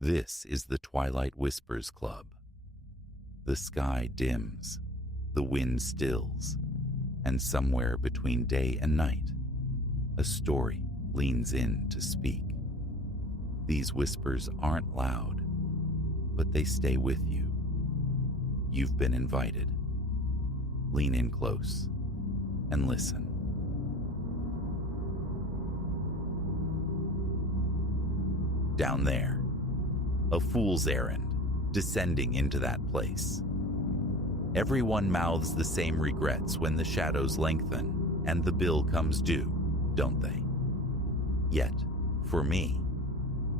This is the Twilight Whispers Club. The sky dims, the wind stills, and somewhere between day and night, a story leans in to speak. These whispers aren't loud, but they stay with you. You've been invited. Lean in close and listen. Down there, a fool's errand, descending into that place. Everyone mouths the same regrets when the shadows lengthen and the bill comes due, don't they? Yet, for me,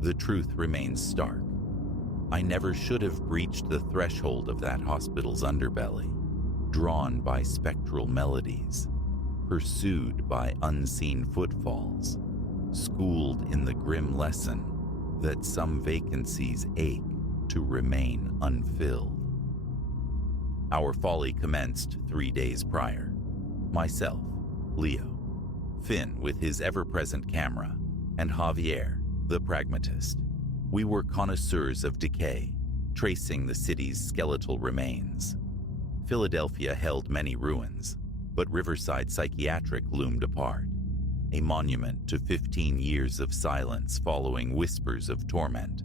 the truth remains stark. I never should have breached the threshold of that hospital's underbelly, drawn by spectral melodies, pursued by unseen footfalls, schooled in the grim lesson that some vacancies ache to remain unfilled. Our folly commenced 3 days prior. Myself, Leo, Finn with his ever-present camera, and Javier, the pragmatist. We were connoisseurs of decay, tracing the city's skeletal remains. Philadelphia held many ruins, but Riverside Psychiatric loomed apart, a monument to 15 years of silence following whispers of torment.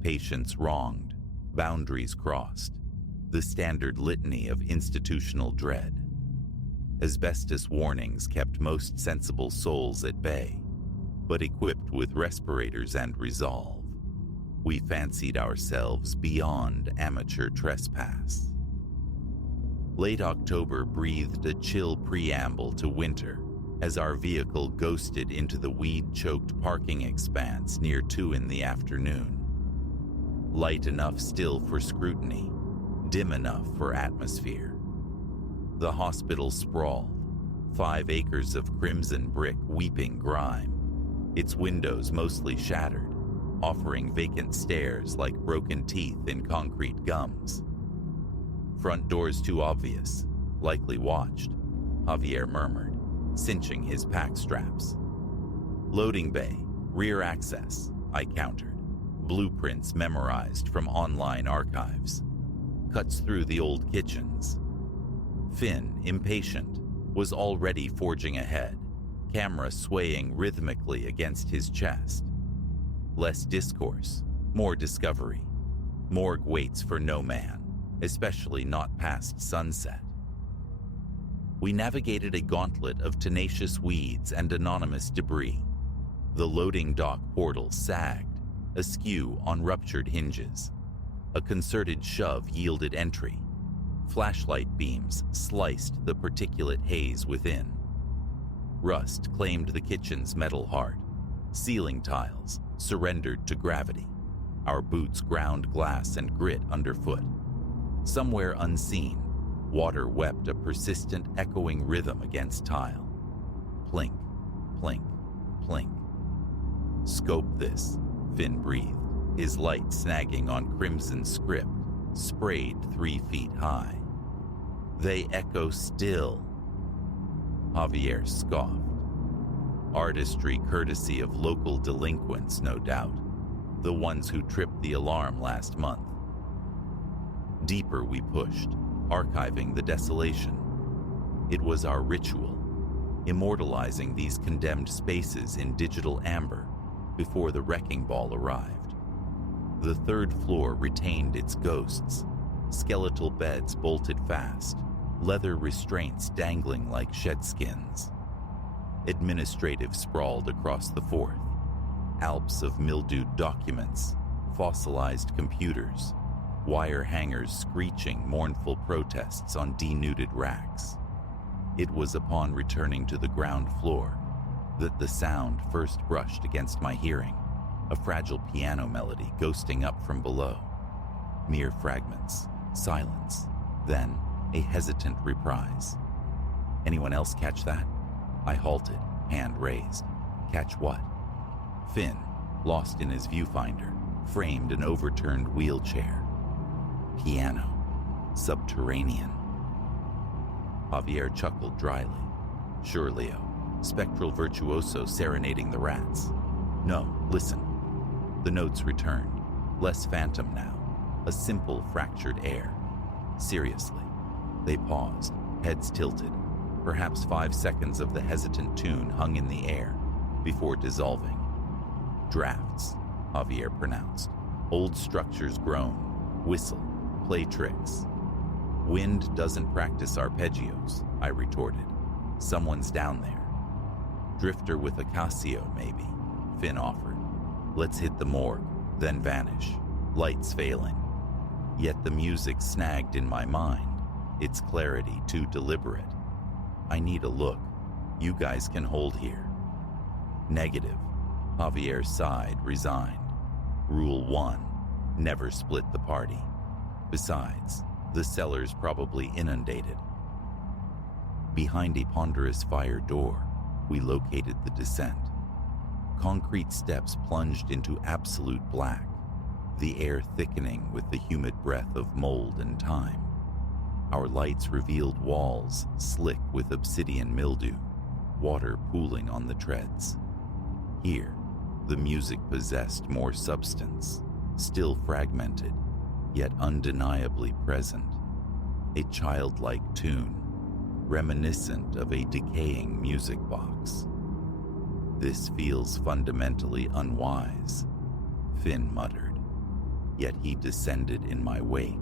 Patients wronged, boundaries crossed, the standard litany of institutional dread. Asbestos warnings kept most sensible souls at bay, but equipped with respirators and resolve, we fancied ourselves beyond amateur trespass. Late October breathed a chill preamble to winter as our vehicle ghosted into the weed-choked parking expanse near 2 in the afternoon. Light enough still for scrutiny, dim enough for atmosphere. The hospital sprawled, 5 acres of crimson brick weeping grime, its windows mostly shattered, offering vacant stares like broken teeth in concrete gums. Front doors too obvious, likely watched, Javier murmured, cinching his pack straps. Loading bay, rear access, I countered, blueprints memorized from online archives. Cuts through the old kitchens. Finn, impatient, was already forging ahead, camera swaying rhythmically against his chest. Less discourse, more discovery. Morgue waits for no man, especially not past sunset. We navigated a gauntlet of tenacious weeds and anonymous debris. The loading dock portal sagged, askew on ruptured hinges. A concerted shove yielded entry. Flashlight beams sliced the particulate haze within. Rust claimed the kitchen's metal heart. Ceiling tiles surrendered to gravity. Our boots ground glass and grit underfoot. Somewhere unseen, water wept a persistent echoing rhythm against tile. Plink, plink, plink. Scope this, Finn breathed, his light snagging on crimson script, sprayed 3 feet high. They echo still. Javier scoffed. Artistry courtesy of local delinquents, no doubt. The ones who tripped the alarm last month. Deeper we pushed, archiving the desolation. It was our ritual, immortalizing these condemned spaces in digital amber before the wrecking ball arrived. The 3rd floor retained its ghosts, skeletal beds bolted fast, leather restraints dangling like shed skins. Administrative sprawled across the 4th, alps of mildewed documents, fossilized computers, wire hangers screeching mournful protests on denuded racks. It was upon returning to the ground floor that the sound first brushed against my hearing, a fragile piano melody ghosting up from below. Mere fragments, silence, then a hesitant reprise. Anyone else catch that? I halted, hand raised. Catch what? Finn, lost in his viewfinder, framed an overturned wheelchair. Piano. Subterranean. Javier chuckled dryly. Sure, Leo. Spectral virtuoso serenading the rats. No, listen. The notes returned, Less phantom now, a simple fractured air. Seriously. They paused, heads tilted. Perhaps 5 seconds of the hesitant tune hung in the air before dissolving. Drafts, Javier pronounced. Old structures groan, whistle, play tricks. Wind doesn't practice arpeggios, I retorted. Someone's down there. Drifter with a Casio, maybe, Finn offered. Let's hit the morgue, then vanish, lights failing. Yet the music snagged in my mind, its clarity too deliberate. I need a look. You guys can hold here. Negative. Javier sighed, resigned. Rule 1, never split the party. Besides, the cellar's probably inundated. Behind a ponderous fire door, we located the descent. Concrete steps plunged into absolute black, the air thickening with the humid breath of mold and time. Our lights revealed walls slick with obsidian mildew, water pooling on the treads. Here, the music possessed more substance, still fragmented, yet undeniably present. A childlike tune, reminiscent of a decaying music box. This feels fundamentally unwise, Finn muttered, yet he descended in my wake.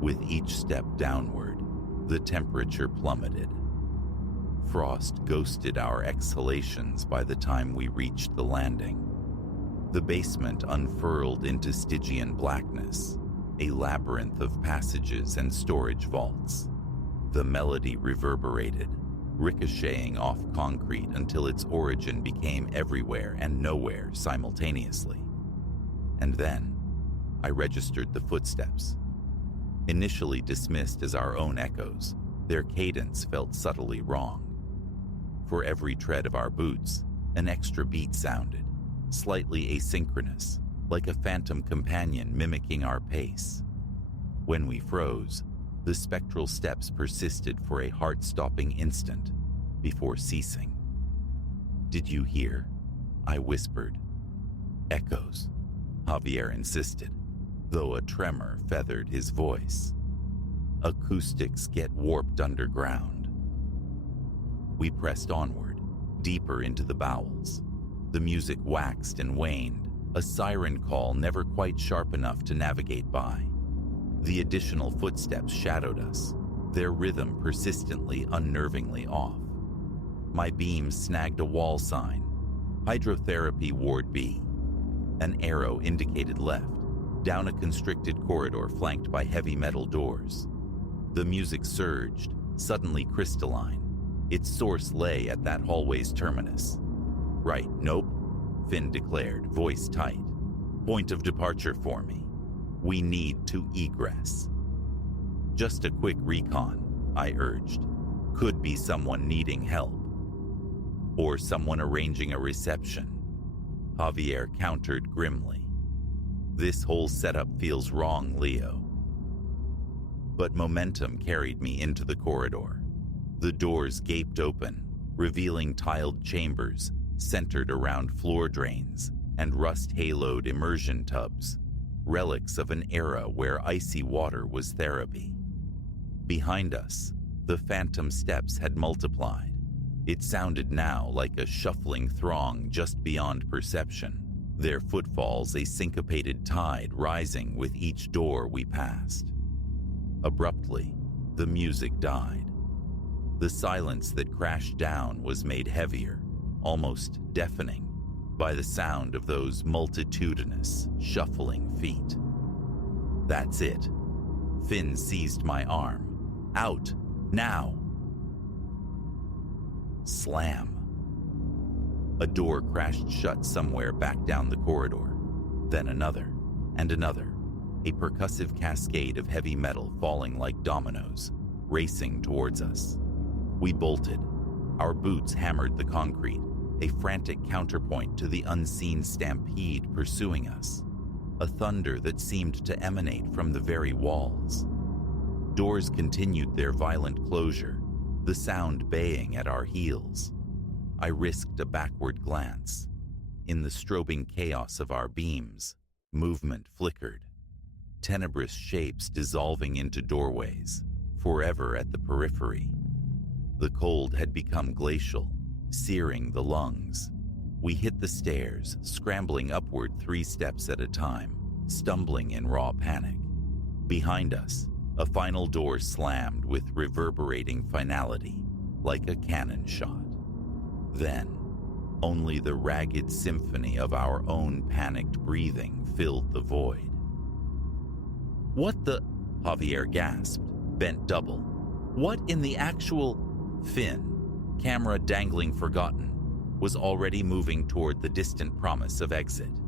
With each step downward, the temperature plummeted. Frost ghosted our exhalations by the time we reached the landing. The basement unfurled into Stygian blackness, a labyrinth of passages and storage vaults. The melody reverberated, ricocheting off concrete until its origin became everywhere and nowhere simultaneously. And then, I registered the footsteps. Initially dismissed as our own echoes, their cadence felt subtly wrong. For every tread of our boots, an extra beat sounded, slightly asynchronous, like a phantom companion mimicking our pace. When we froze, the spectral steps persisted for a heart-stopping instant before ceasing. "Did you hear?" I whispered. "Echoes," Javier insisted, though a tremor feathered his voice. "Acoustics get warped underground." We pressed onward, deeper into the bowels. The music waxed and waned, a siren call never quite sharp enough to navigate by. The additional footsteps shadowed us, their rhythm persistently, unnervingly off. My beam snagged a wall sign, Hydrotherapy Ward B. An arrow indicated left, down a constricted corridor flanked by heavy metal doors. The music surged, suddenly crystalline. Its source lay at that hallway's terminus. "Right, nope," Finn declared, voice tight. "Point of departure for me. We need to egress." "Just a quick recon," I urged. "Could be someone needing help. Or someone arranging a reception," Javier countered grimly. "This whole setup feels wrong, Leo." But momentum carried me into the corridor. The doors gaped open, revealing tiled chambers centered around floor drains and rust-haloed immersion tubs, relics of an era where icy water was therapy. Behind us, the phantom steps had multiplied. It sounded now like a shuffling throng just beyond perception, their footfalls a syncopated tide rising with each door we passed. Abruptly, the music died. The silence that crashed down was made heavier, almost deafening, by the sound of those multitudinous, shuffling feet. "That's it." Finn seized my arm. "Out! Now!" Slam. A door crashed shut somewhere back down the corridor. Then another, and another, a percussive cascade of heavy metal falling like dominoes, racing towards us. We bolted. Our boots hammered the concrete, a frantic counterpoint to the unseen stampede pursuing us, a thunder that seemed to emanate from the very walls. Doors continued their violent closure, the sound baying at our heels. I risked a backward glance. In the strobing chaos of our beams, Movement flickered, tenebrous shapes dissolving into doorways, forever at the periphery. The cold had become glacial, searing the lungs. We hit the stairs, scrambling upward 3 steps at a time, stumbling in raw panic. Behind us, a final door slammed with reverberating finality, like a cannon shot. Then, only the ragged symphony of our own panicked breathing filled the void. "What the?" Javier gasped, bent double. "What in the actual—" Finn, camera dangling forgotten, was already moving toward the distant promise of exit.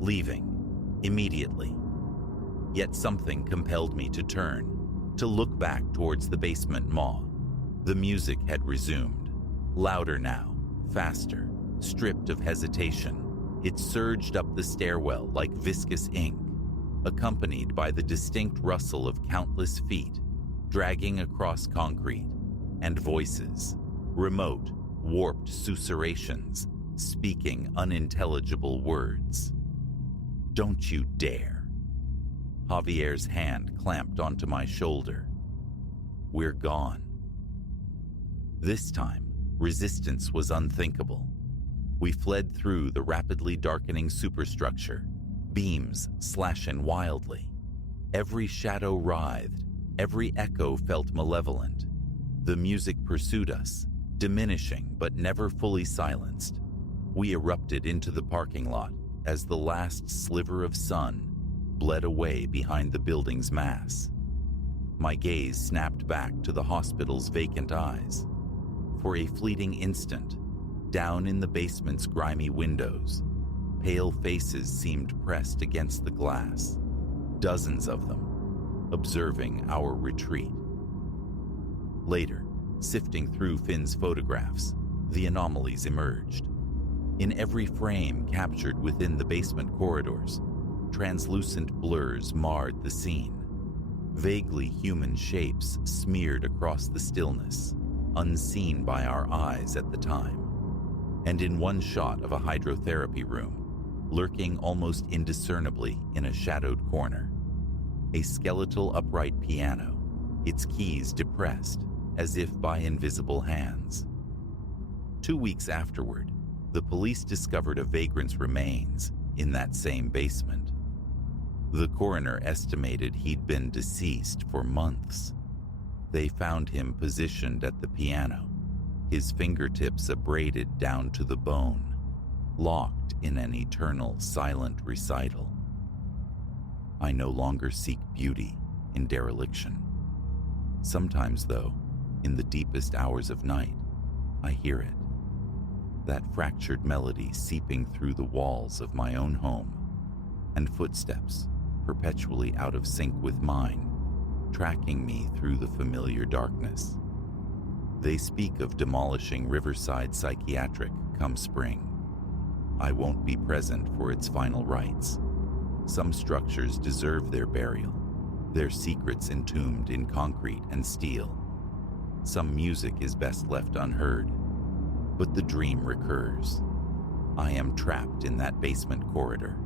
Leaving, immediately. Yet something compelled me to turn, to look back towards the basement maw. The music had resumed, louder now, faster, stripped of hesitation. It surged up the stairwell like viscous ink, accompanied by the distinct rustle of countless feet dragging across concrete, and voices, remote, warped susurrations, speaking unintelligible words. "Don't you dare." Javier's hand clamped onto my shoulder. "We're gone." This time, resistance was unthinkable. We fled through the rapidly darkening superstructure, beams slashing wildly. Every shadow writhed, every echo felt malevolent. The music pursued us, diminishing but never fully silenced. We erupted into the parking lot as the last sliver of sun bled away behind the building's mass. My gaze snapped back to the hospital's vacant eyes. For a fleeting instant, down in the basement's grimy windows, pale faces seemed pressed against the glass, dozens of them, observing our retreat. Later, sifting through Finn's photographs, the anomalies emerged. In every frame captured within the basement corridors, translucent blurs marred the scene. Vaguely human shapes smeared across the stillness, unseen by our eyes at the time. And in one shot of a hydrotherapy room, lurking almost indiscernibly in a shadowed corner, a skeletal upright piano, its keys depressed as if by invisible hands. 2 weeks afterward, the police discovered a vagrant's remains in that same basement. The coroner estimated he'd been deceased for months. They found him positioned at the piano, his fingertips abraded down to the bone, locked in an eternal silent recital. I no longer seek beauty in dereliction. Sometimes, though, in the deepest hours of night, I hear it. That fractured melody seeping through the walls of my own home, and footsteps perpetually out of sync with mine, tracking me through the familiar darkness. They speak of demolishing Riverside Psychiatric come spring. I won't be present for its final rites. Some structures deserve their burial, their secrets entombed in concrete and steel. Some music is best left unheard, but the dream recurs. I am trapped in that basement corridor.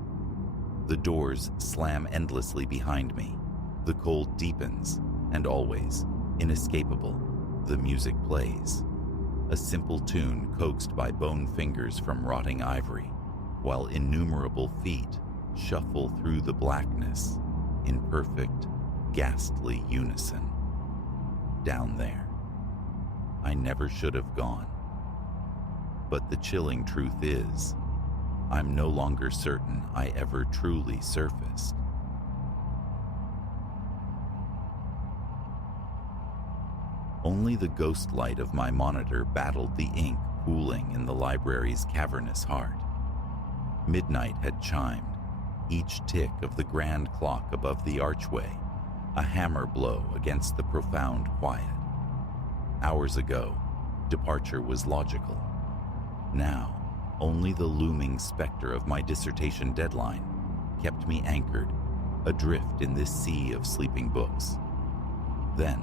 The doors slam endlessly behind me. The cold deepens, and always, inescapable, the music plays. A simple tune coaxed by bone fingers from rotting ivory, while innumerable feet shuffle through the blackness in perfect, ghastly unison. Down there. I never should have gone. But the chilling truth is, I'm no longer certain I ever truly surfaced. Only the ghost light of my monitor battled the ink pooling in the library's cavernous heart. Midnight had chimed, each tick of the grand clock above the archway, a hammer blow against the profound quiet. Hours ago, departure was logical. Now, only the looming specter of my dissertation deadline kept me anchored, adrift in this sea of sleeping books. Then,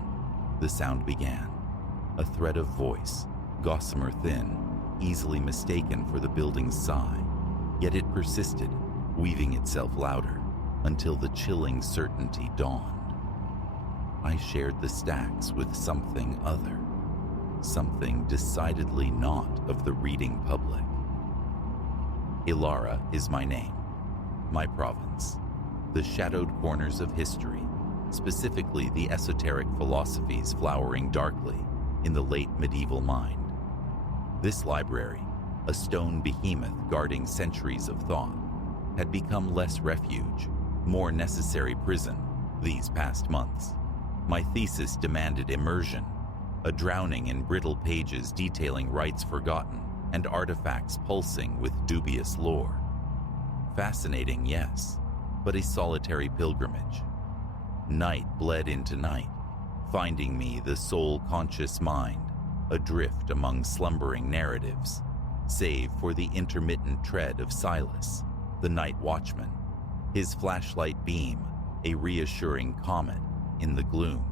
the sound began, a thread of voice, gossamer thin, easily mistaken for the building's sigh, yet it persisted, weaving itself louder until the chilling certainty dawned. I shared the stacks with something other, something decidedly not of the reading public. Ilara is my name, my province, the shadowed corners of history, specifically the esoteric philosophies flowering darkly in the late medieval mind. This library, a stone behemoth guarding centuries of thought, had become less refuge, more necessary prison these past months. My thesis demanded immersion, a drowning in brittle pages detailing rites forgotten and artifacts pulsing with dubious lore. Fascinating, yes, but a solitary pilgrimage. Night bled into night, finding me the sole conscious mind, adrift among slumbering narratives, save for the intermittent tread of Silas, the night watchman, his flashlight beam a reassuring comet in the gloom.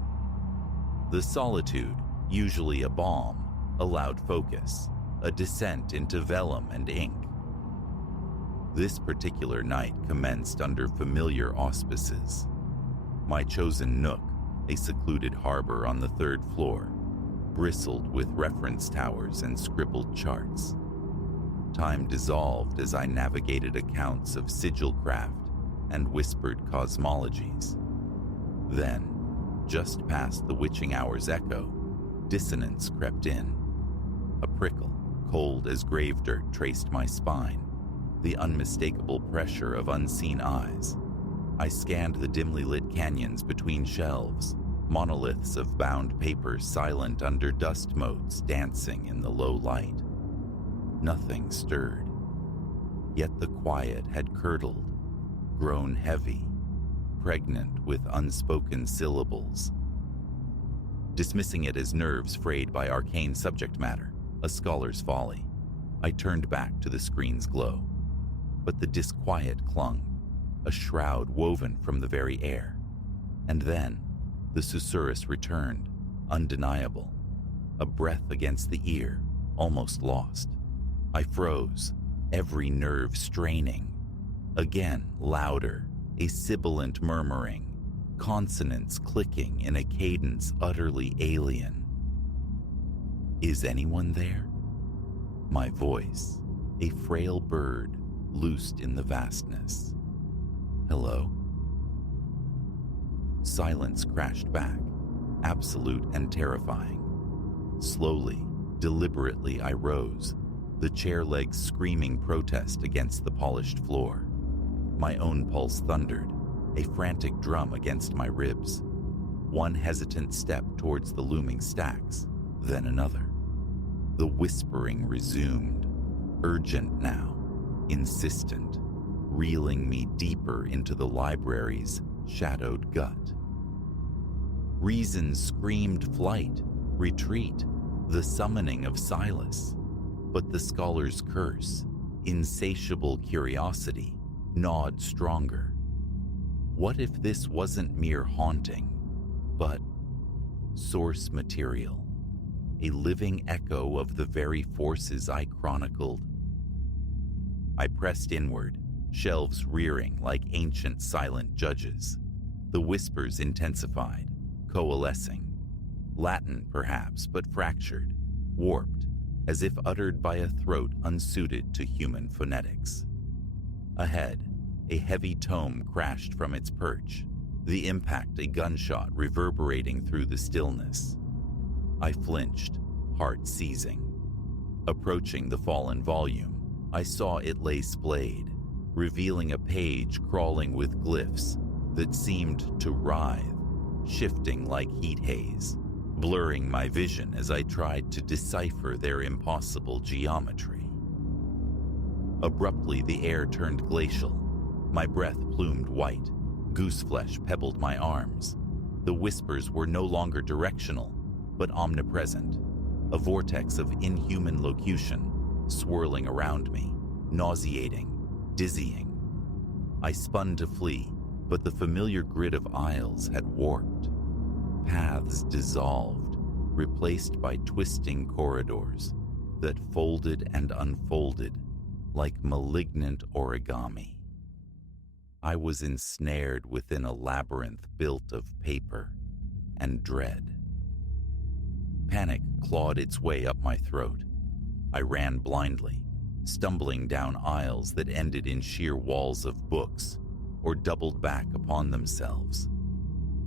The solitude, usually a balm, allowed focus, a descent into vellum and ink. This particular night commenced under familiar auspices. My chosen nook, a secluded harbor on the 3rd floor, bristled with reference towers and scribbled charts. Time dissolved as I navigated accounts of sigil craft and whispered cosmologies. Then, just past the witching hour's echo, dissonance crept in. A prickle, cold as grave dirt, traced my spine, the unmistakable pressure of unseen eyes. I scanned the dimly lit canyons between shelves, monoliths of bound paper silent under dust motes dancing in the low light. Nothing stirred, yet the quiet had curdled, grown heavy, pregnant with unspoken syllables. Dismissing it as nerves frayed by arcane subject matter, a scholar's folly, I turned back to the screen's glow. But the disquiet clung, a shroud woven from the very air. And then, the susurrus returned, undeniable, a breath against the ear, almost lost. I froze, every nerve straining. Again, louder, a sibilant murmuring, consonants clicking in a cadence utterly alien. Is anyone there? My voice, a frail bird loosed in the vastness. Hello? Silence crashed back, absolute and terrifying. Slowly, deliberately I rose, the chair legs screaming protest against the polished floor. My own pulse thundered, a frantic drum against my ribs. One hesitant step towards the looming stacks, then another. The whispering resumed, urgent now, insistent, reeling me deeper into the library's shadowed gut. Reason screamed flight, retreat, the summoning of Silas. But the scholar's curse, insatiable curiosity, gnawed stronger. What if this wasn't mere haunting, but source material, a living echo of the very forces I chronicled? I pressed inward, shelves rearing like ancient silent judges. The whispers intensified, coalescing. Latin perhaps, but fractured, warped, as if uttered by a throat unsuited to human phonetics. Ahead, a heavy tome crashed from its perch, the impact a gunshot reverberating through the stillness. I flinched, heart seizing. Approaching the fallen volume, I saw it lay splayed, revealing a page crawling with glyphs that seemed to writhe, shifting like heat haze, blurring my vision as I tried to decipher their impossible geometry. Abruptly, the air turned glacial. My breath plumed white. Gooseflesh pebbled my arms. The whispers were no longer directional, but omnipresent, a vortex of inhuman locution swirling around me, nauseating, dizzying. I spun to flee, but the familiar grid of aisles had warped. Paths dissolved, replaced by twisting corridors that folded and unfolded like malignant origami. I was ensnared within a labyrinth built of paper and dread. Panic clawed its way up my throat. I ran blindly, stumbling down aisles that ended in sheer walls of books or doubled back upon themselves.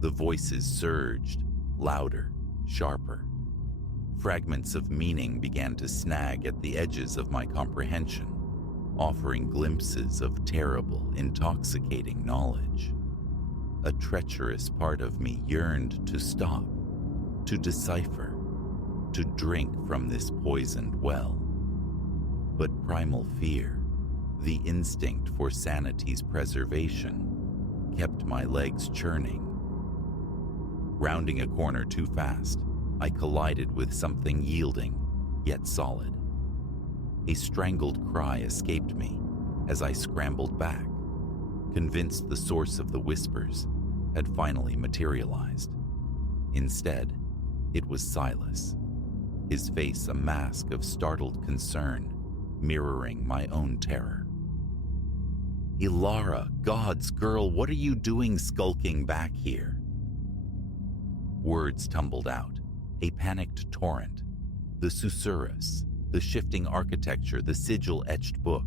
The voices surged, louder, sharper. Fragments of meaning began to snag at the edges of my comprehension, offering glimpses of terrible, intoxicating knowledge. A treacherous part of me yearned to stop, to decipher, to drink from this poisoned well. But primal fear, the instinct for sanity's preservation, kept my legs churning. Rounding a corner too fast, I collided with something yielding, yet solid. A strangled cry escaped me as I scrambled back, convinced the source of the whispers had finally materialized. Instead, it was Silas, his face a mask of startled concern, mirroring my own terror. "Ilara, God's girl, what are you doing skulking back here?" Words tumbled out, a panicked torrent. The susurrus, the shifting architecture, the sigil-etched book.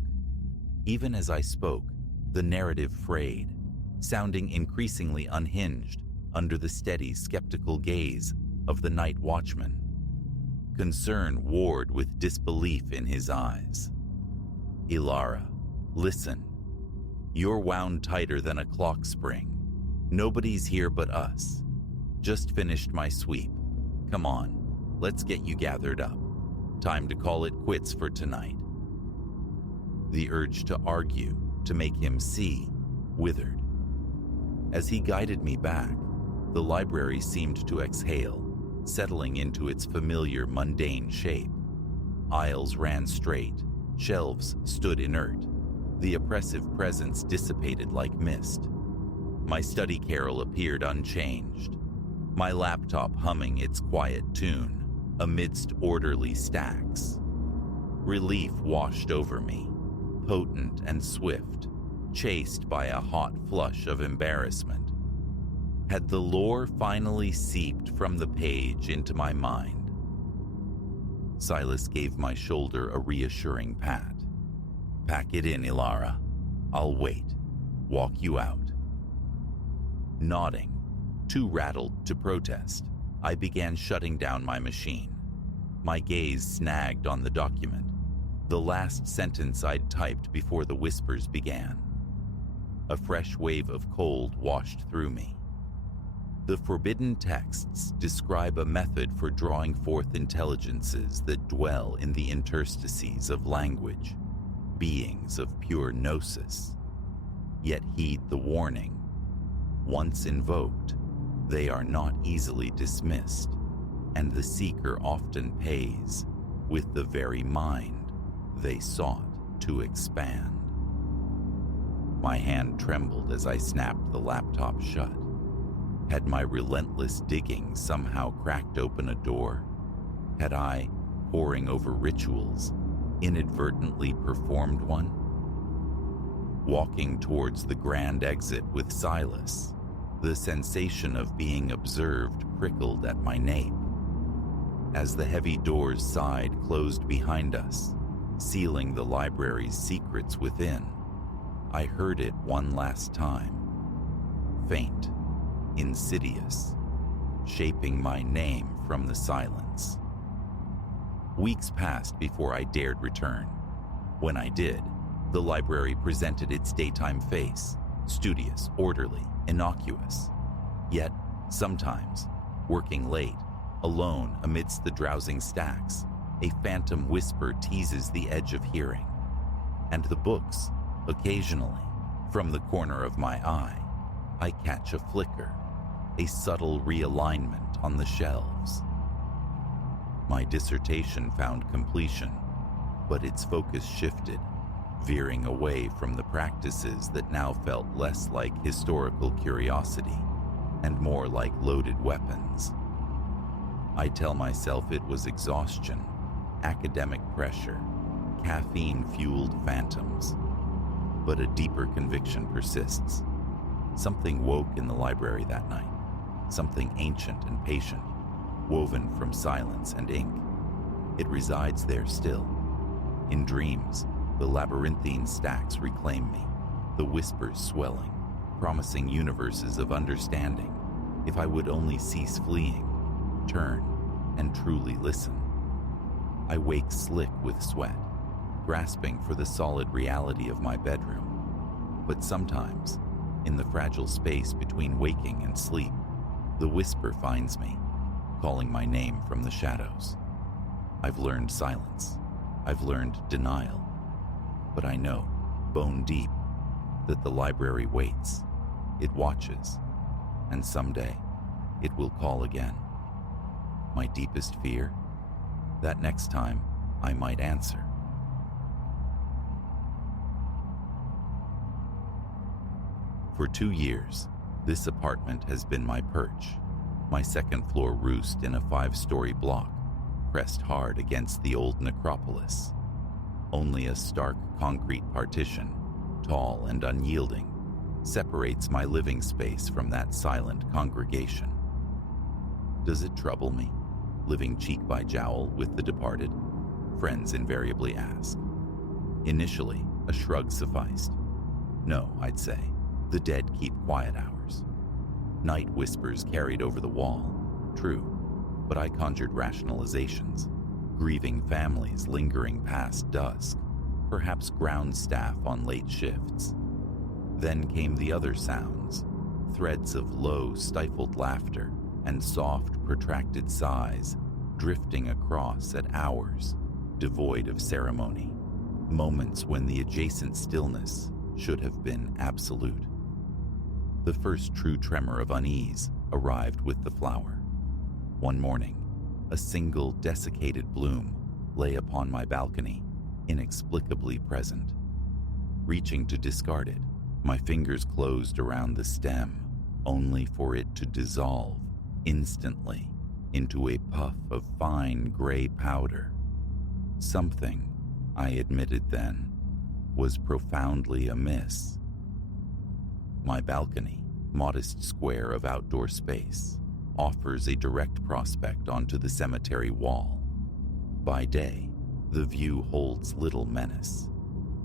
Even as I spoke, the narrative frayed, sounding increasingly unhinged under the steady, skeptical gaze of the night watchman. Concern warred with disbelief in his eyes. "Ilara, listen. You're wound tighter than a clock spring. Nobody's here but us. Just finished my sweep. Come on, let's get you gathered up. Time to call it quits for tonight." The urge to argue, to make him see, withered. As he guided me back, the library seemed to exhale, settling into its familiar, mundane shape. Aisles ran straight, shelves stood inert. The oppressive presence dissipated like mist. My study carrel appeared unchanged, my laptop humming its quiet tune amidst orderly stacks. Relief washed over me, potent and swift, chased by a hot flush of embarrassment. Had the lore finally seeped from the page into my mind? Silas gave my shoulder a reassuring pat. "Pack it in, Ilara. I'll wait. Walk you out." Nodding, too rattled to protest, I began shutting down my machine. My gaze snagged on the document, the last sentence I'd typed before the whispers began. A fresh wave of cold washed through me. The forbidden texts describe a method for drawing forth intelligences that dwell in the interstices of language, beings of pure gnosis. Yet heed the warning. Once invoked, they are not easily dismissed, and the seeker often pays with the very mind they sought to expand. My hand trembled as I snapped the laptop shut. Had my relentless digging somehow cracked open a door? Had I, poring over rituals, inadvertently performed one? Walking towards the grand exit with Silas, the sensation of being observed prickled at my nape. As the heavy doors side closed behind us, sealing the library's secrets within, I heard it one last time. Faint, insidious, shaping my name from the silence. Weeks passed before I dared return. When I did, the library presented its daytime face, studious, orderly, innocuous. Yet, sometimes, working late, alone amidst the drowsing stacks, a phantom whisper teases the edge of hearing. And the books, occasionally, from the corner of my eye, I catch a flicker, a subtle realignment on the shelves. My dissertation found completion, but its focus shifted, veering away from the practices that now felt less like historical curiosity and more like loaded weapons. I tell myself it was exhaustion, academic pressure, caffeine-fueled phantoms. But a deeper conviction persists. Something woke in the library that night, something ancient and patient, woven from silence and ink. It resides there still. In dreams, the labyrinthine stacks reclaim me, the whispers swelling, promising universes of understanding if I would only cease fleeing, turn, and truly listen. I wake slick with sweat, grasping for the solid reality of my bedroom. But sometimes, in the fragile space between waking and sleep, the whisper finds me, calling my name from the shadows. I've learned silence. I've learned denial. But I know, bone deep, that the library waits. It watches. And someday, it will call again. My deepest fear? That next time, I might answer. For 2 years, this apartment has been my perch, my second-floor roost in a 5-story block, pressed hard against the old necropolis. Only a stark concrete partition, tall and unyielding, separates my living space from that silent congregation. Does it trouble me, living cheek by jowl with the departed? Friends invariably ask. Initially, a shrug sufficed. No, I'd say, the dead keep quiet hours. Night whispers carried over the wall, true, but I conjured rationalizations, grieving families lingering past dusk, perhaps ground staff on late shifts. Then came the other sounds, threads of low, stifled laughter and soft, protracted sighs drifting across at hours, devoid of ceremony, moments when the adjacent stillness should have been absolute. The first true tremor of unease arrived with the flower. One morning, a single desiccated bloom lay upon my balcony, inexplicably present. Reaching to discard it, my fingers closed around the stem, only for it to dissolve instantly into a puff of fine gray powder. Something, I admitted then, was profoundly amiss. My balcony, modest square of outdoor space, offers a direct prospect onto the cemetery wall. By day, the view holds little menace.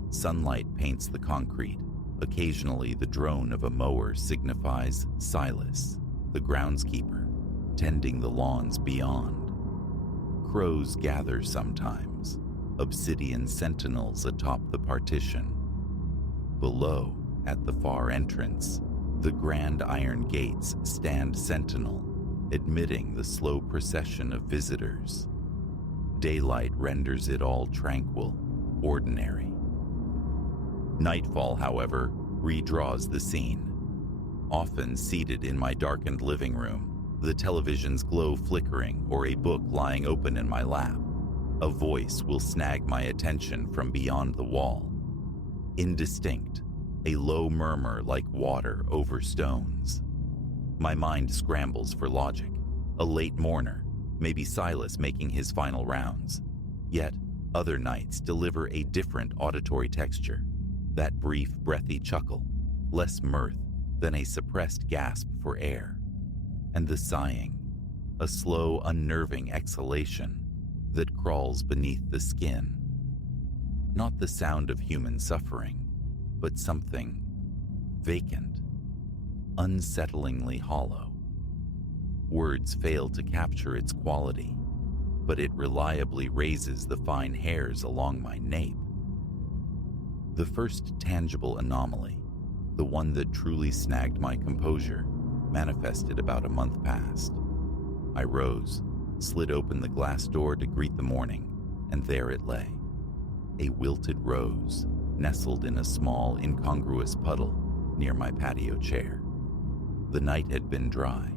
Sunlight paints the concrete. Occasionally, the drone of a mower signifies Silas, the groundskeeper, tending the lawns beyond. Crows gather sometimes, obsidian sentinels atop the partition. Below, at the far entrance, the grand iron gates stand sentinel, admitting the slow procession of visitors. Daylight renders it all tranquil, ordinary. Nightfall, however, redraws the scene. Often seated in my darkened living room, the television's glow flickering or a book lying open in my lap, a voice will snag my attention from beyond the wall. Indistinct, a low murmur like water over stones. My mind scrambles for logic. A late mourner, maybe Silas making his final rounds. Yet, other nights deliver a different auditory texture. That brief, breathy chuckle, less mirth than a suppressed gasp for air. And the sighing, a slow, unnerving exhalation that crawls beneath the skin. Not the sound of human suffering, but something vacant, unsettlingly hollow. Words fail to capture its quality, but it reliably raises the fine hairs along my nape. The first tangible anomaly, the one that truly snagged my composure, manifested about a month past. I rose, slid open the glass door to greet the morning, and there it lay. A wilted rose, nestled in a small, incongruous puddle near my patio chair. The night had been dry.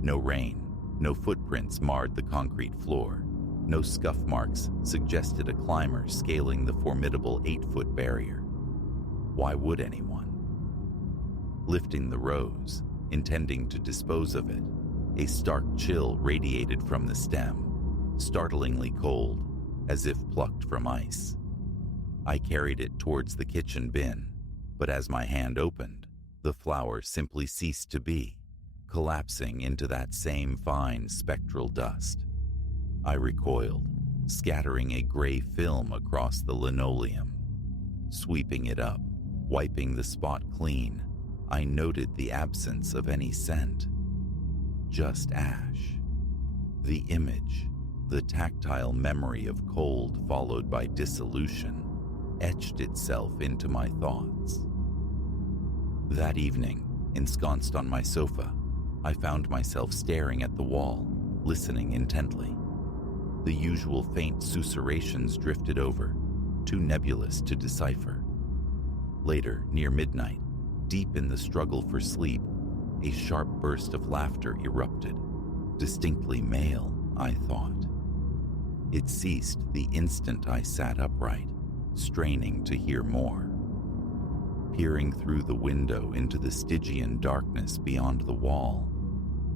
No rain, no footprints marred the concrete floor. No scuff marks suggested a climber scaling the formidable 8-foot barrier. Why would anyone? Lifting the rose, intending to dispose of it, a stark chill radiated from the stem, startlingly cold, as if plucked from ice. I carried it towards the kitchen bin, But as my hand opened, the flower simply ceased to be, collapsing into that same fine spectral dust. I recoiled, scattering a gray film across the linoleum. Sweeping it up, wiping the spot clean, I noted the absence of any scent. Just ash. The image, the tactile memory of cold followed by dissolution, etched itself into my thoughts. That evening, ensconced on my sofa, I found myself staring at the wall, listening intently. The usual faint susurrations drifted over, too nebulous to decipher. Later, near midnight, deep in the struggle for sleep, a sharp burst of laughter erupted. Distinctly male, I thought. It ceased the instant I sat upright, straining to hear more. Peering through the window into the Stygian darkness beyond the wall,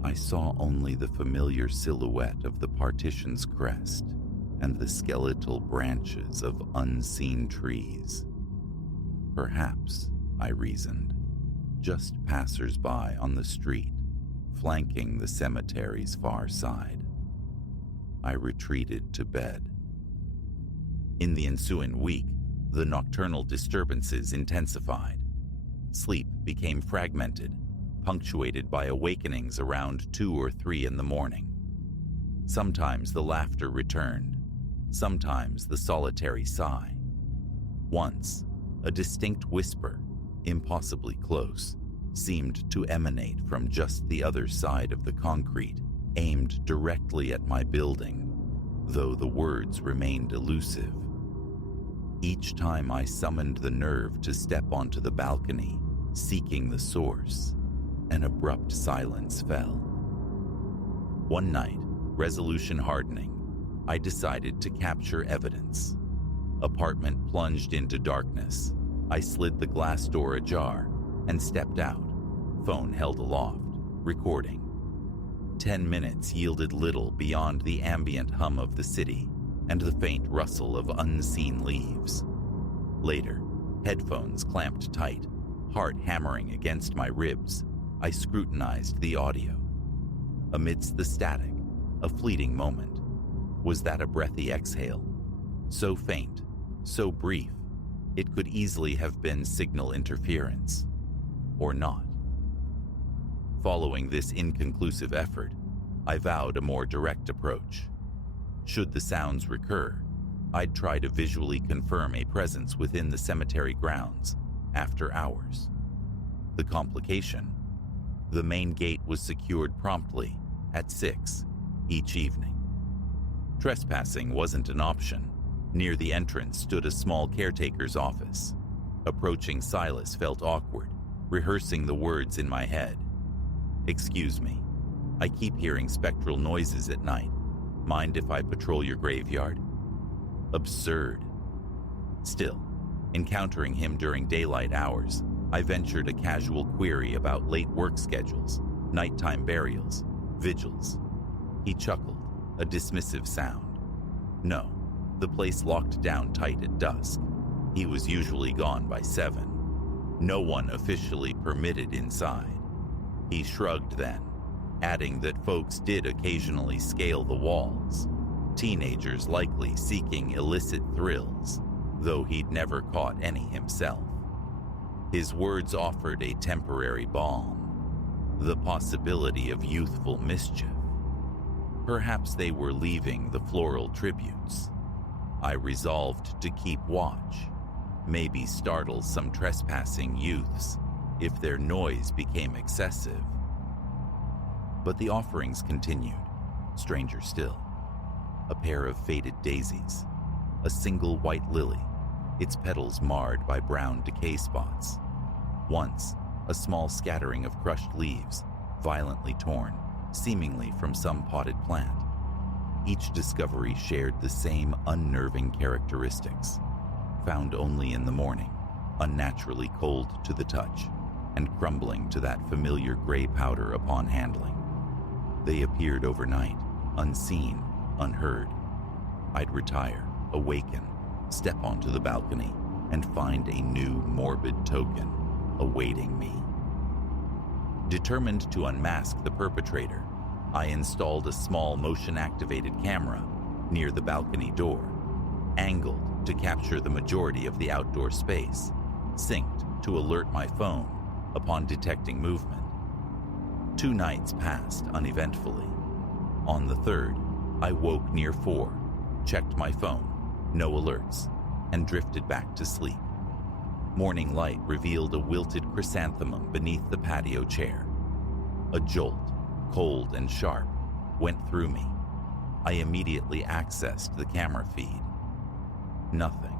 I saw only the familiar silhouette of the partition's crest and the skeletal branches of unseen trees. Perhaps, I reasoned, just passers-by on the street, flanking the cemetery's far side. I retreated to bed. In the ensuing week, the nocturnal disturbances intensified. Sleep became fragmented, punctuated by awakenings around 2 or 3 in the morning. Sometimes the laughter returned, sometimes the solitary sigh. Once, a distinct whisper, impossibly close, seemed to emanate from just the other side of the concrete, aimed directly at my building, though the words remained elusive. Each time I summoned the nerve to step onto the balcony, seeking the source, an abrupt silence fell. One night, resolution hardening, I decided to capture evidence. Apartment plunged into darkness. I slid the glass door ajar and stepped out, phone held aloft, recording. 10 minutes yielded little beyond the ambient hum of the city and the faint rustle of unseen leaves. Later, headphones clamped tight, heart hammering against my ribs, I scrutinized the audio. Amidst the static, a fleeting moment. Was that a breathy exhale? So faint, so brief, it could easily have been signal interference. Or not. Following this inconclusive effort, I vowed a more direct approach. Should the sounds recur, I'd try to visually confirm a presence within the cemetery grounds after hours. The complication: the main gate was secured promptly at 6 each evening. Trespassing wasn't an option. Near the entrance stood a small caretaker's office. Approaching Silas felt awkward, rehearsing the words in my head. "Excuse me, I keep hearing spectral noises at night. Mind if I patrol your graveyard?" Absurd. Still, encountering him during daylight hours, I ventured a casual query about late work schedules, nighttime burials, vigils. He chuckled, a dismissive sound. No, the place locked down tight at dusk. He was usually gone by 7. No one officially permitted inside. He shrugged then, adding that folks did occasionally scale the walls, teenagers likely seeking illicit thrills, though he'd never caught any himself. His words offered a temporary balm, the possibility of youthful mischief. Perhaps they were leaving the floral tributes. I resolved to keep watch, maybe startle some trespassing youths if their noise became excessive. But the offerings continued, stranger still. A pair of faded daisies, a single white lily, its petals marred by brown decay spots. Once, a small scattering of crushed leaves, violently torn, seemingly from some potted plant. Each discovery shared the same unnerving characteristics, found only in the morning, unnaturally cold to the touch, and crumbling to that familiar gray powder upon handling. They appeared overnight, unseen, unheard. I'd retire, awaken, step onto the balcony, and find a new morbid token awaiting me. Determined to unmask the perpetrator, I installed a small motion-activated camera near the balcony door, angled to capture the majority of the outdoor space, synced to alert my phone upon detecting movement. 2 nights passed uneventfully. On the 3rd, I woke near 4, checked my phone, no alerts, and drifted back to sleep. Morning light revealed a wilted chrysanthemum beneath the patio chair. A jolt, cold and sharp, went through me. I immediately accessed the camera feed. Nothing.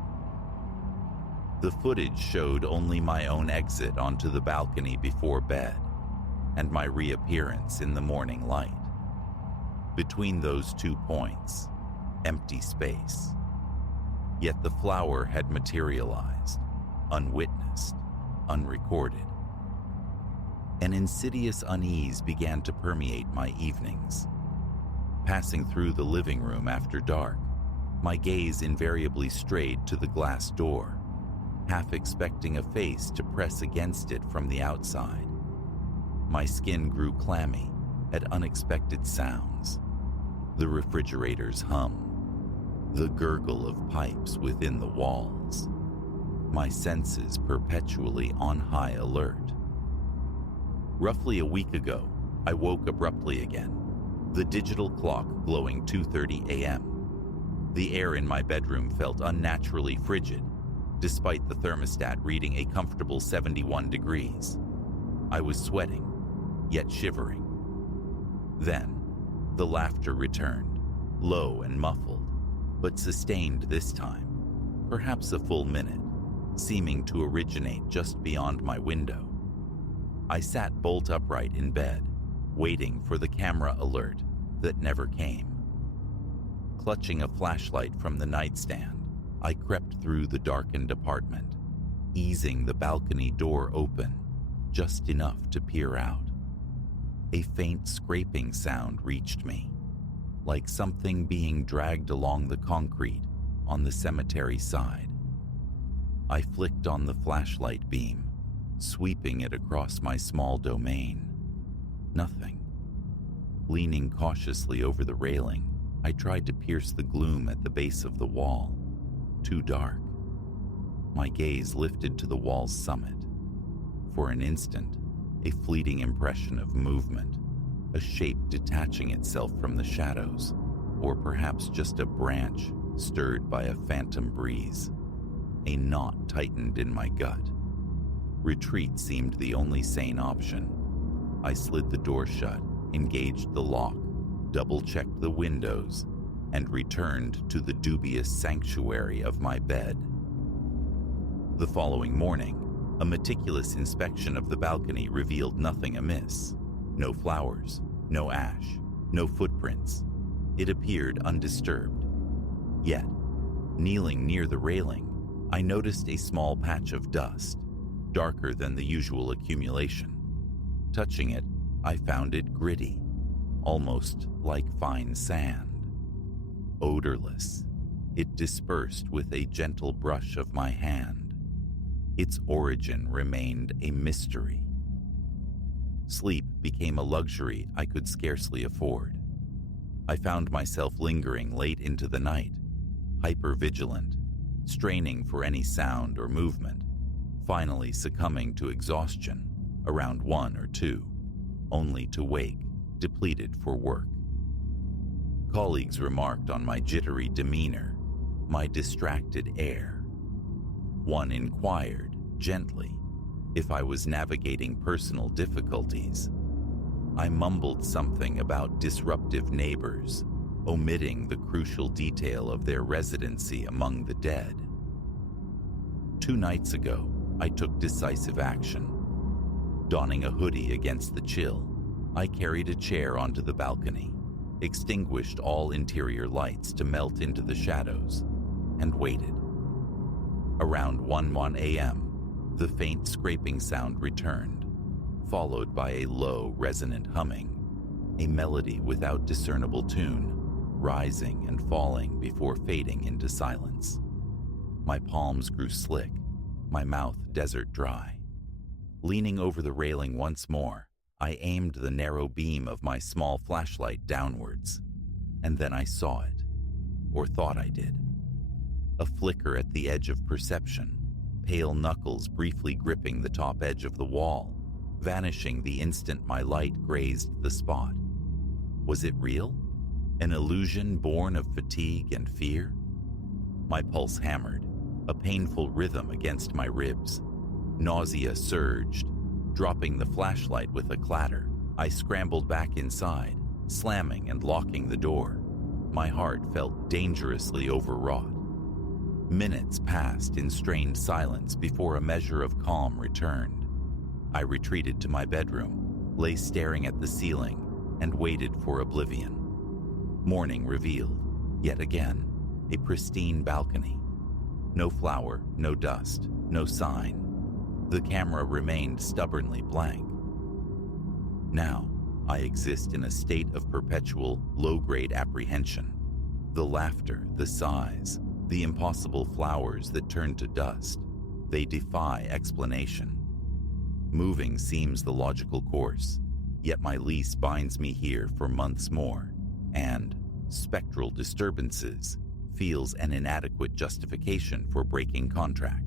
The footage showed only my own exit onto the balcony before bed, and my reappearance in the morning light. Between those 2 points, empty space. Yet the flower had materialized, unwitnessed, unrecorded. An insidious unease began to permeate my evenings. Passing through the living room after dark, my gaze invariably strayed to the glass door, half expecting a face to press against it from the outside. My skin grew clammy at unexpected sounds. The refrigerator's hum, the gurgle of pipes within the walls, my senses perpetually on high alert. Roughly a week ago, I woke abruptly again, the digital clock glowing 2:30 a.m. The air in my bedroom felt unnaturally frigid, despite the thermostat reading a comfortable 71 degrees. I was sweating, yet shivering. Then, the laughter returned, low and muffled, but sustained this time, perhaps a full minute, seeming to originate just beyond my window. I sat bolt upright in bed, waiting for the camera alert that never came. Clutching a flashlight from the nightstand, I crept through the darkened apartment, easing the balcony door open just enough to peer out. A faint scraping sound reached me, like something being dragged along the concrete on the cemetery side. I flicked on the flashlight beam, sweeping it across my small domain. Nothing. Leaning cautiously over the railing, I tried to pierce the gloom at the base of the wall. Too dark. My gaze lifted to the wall's summit. For an instant, a fleeting impression of movement, a shape detaching itself from the shadows, or perhaps just a branch stirred by a phantom breeze. A knot tightened in my gut. Retreat seemed the only sane option. I slid the door shut, engaged the lock, double-checked the windows, and returned to the dubious sanctuary of my bed. The following morning, a meticulous inspection of the balcony revealed nothing amiss. No flowers, no ash, no footprints. It appeared undisturbed. Yet, kneeling near the railing, I noticed a small patch of dust, darker than the usual accumulation. Touching it, I found it gritty, almost like fine sand. Odorless, it dispersed with a gentle brush of my hand. Its origin remained a mystery. Sleep became a luxury I could scarcely afford. I found myself lingering late into the night, hyper-vigilant, straining for any sound or movement, finally succumbing to exhaustion around 1 or 2, only to wake, depleted for work. Colleagues remarked on my jittery demeanor, my distracted air. One inquired, gently, if I was navigating personal difficulties. I mumbled something about disruptive neighbors, omitting the crucial detail of their residency among the dead. 2 nights ago, I took decisive action. Donning a hoodie against the chill, I carried a chair onto the balcony, extinguished all interior lights to melt into the shadows, and waited. Around 1:01 a.m., the faint scraping sound returned, followed by a low, resonant humming, a melody without discernible tune, rising and falling before fading into silence. My palms grew slick, my mouth desert dry. Leaning over the railing once more, I aimed the narrow beam of my small flashlight downwards, and then I saw it, or thought I did. A flicker at the edge of perception, pale knuckles briefly gripping the top edge of the wall, vanishing the instant my light grazed the spot. Was it real? An illusion born of fatigue and fear? My pulse hammered, a painful rhythm against my ribs. Nausea surged. Dropping the flashlight with a clatter, I scrambled back inside, slamming and locking the door. My heart felt dangerously overwrought. Minutes passed in strained silence before a measure of calm returned. I retreated to my bedroom, lay staring at the ceiling, and waited for oblivion. Morning revealed, yet again, a pristine balcony. No flower, no dust, no sign. The camera remained stubbornly blank. Now, I exist in a state of perpetual, low-grade apprehension. The laughter, the sighs, the impossible flowers that turn to dust, they defy explanation. Moving seems the logical course, yet my lease binds me here for months more, and spectral disturbances feels an inadequate justification for breaking contract.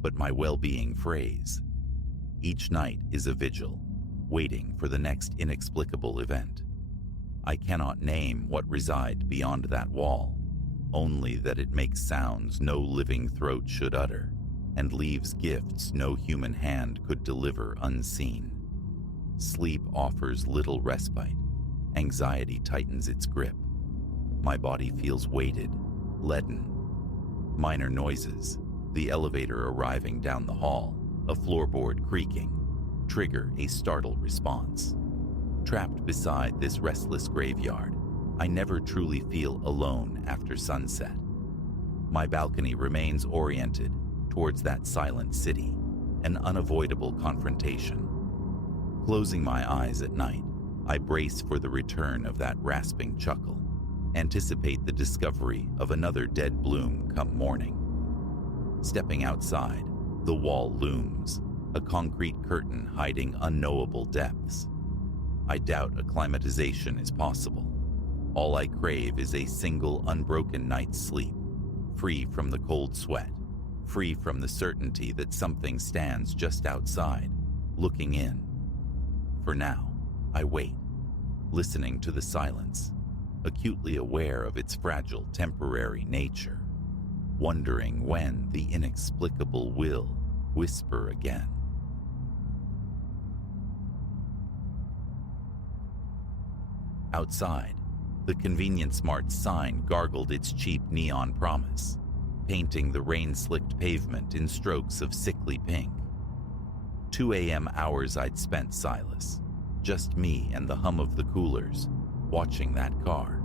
But my well-being frays. Each night is a vigil, waiting for the next inexplicable event. I cannot name what reside beyond that wall, only that it makes sounds no living throat should utter, and leaves gifts no human hand could deliver unseen. Sleep offers little respite. Anxiety tightens its grip. My body feels weighted, leaden. Minor noises, the elevator arriving down the hall, a floorboard creaking, trigger a startled response. Trapped beside this restless graveyard, I never truly feel alone after sunset. My balcony remains oriented towards that silent city, an unavoidable confrontation. Closing my eyes at night, I brace for the return of that rasping chuckle, anticipate the discovery of another dead bloom come morning. Stepping outside, the wall looms, a concrete curtain hiding unknowable depths. I doubt acclimatization is possible. All I crave is a single unbroken night's sleep, free from the cold sweat, free from the certainty that something stands just outside, looking in. For now, I wait, listening to the silence, acutely aware of its fragile temporary nature, wondering when the inexplicable will whisper again. Outside, the Convenience Mart's sign gargled its cheap neon promise, painting the rain-slicked pavement in strokes of sickly pink. 2 a.m. hours I'd spent silent, just me and the hum of the coolers, watching that car.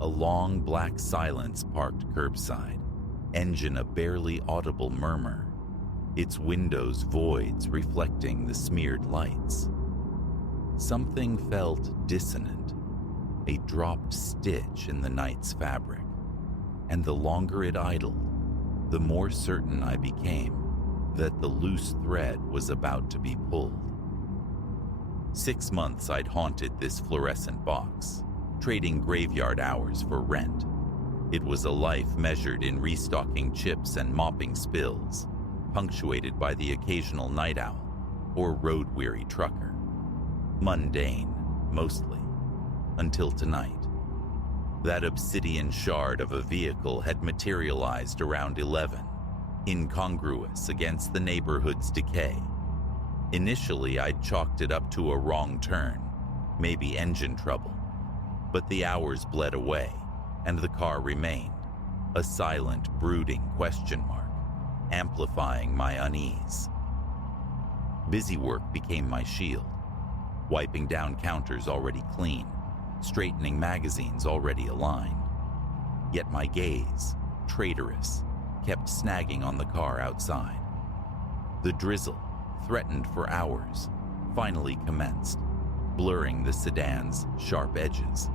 A long black silence parked curbside, engine a barely audible murmur, its windows voids reflecting the smeared lights. Something felt dissonant, a dropped stitch in the night's fabric, and the longer it idled, the more certain I became that the loose thread was about to be pulled. 6 months I'd haunted this fluorescent box, trading graveyard hours for rent. It was a life measured in restocking chips and mopping spills, punctuated by the occasional night owl or road-weary trucker. Mundane, mostly, until tonight. That obsidian shard of a vehicle had materialized around 11, incongruous against the neighborhood's decay. Initially, I'd chalked it up to a wrong turn, maybe engine trouble, but the hours bled away, and the car remained, a silent, brooding question mark, amplifying my unease. Busy work became my shield, wiping down counters already clean, straightening magazines already aligned. Yet my gaze, traitorous, kept snagging on the car outside. The drizzle, threatened for hours, finally commenced, blurring the sedan's sharp edges,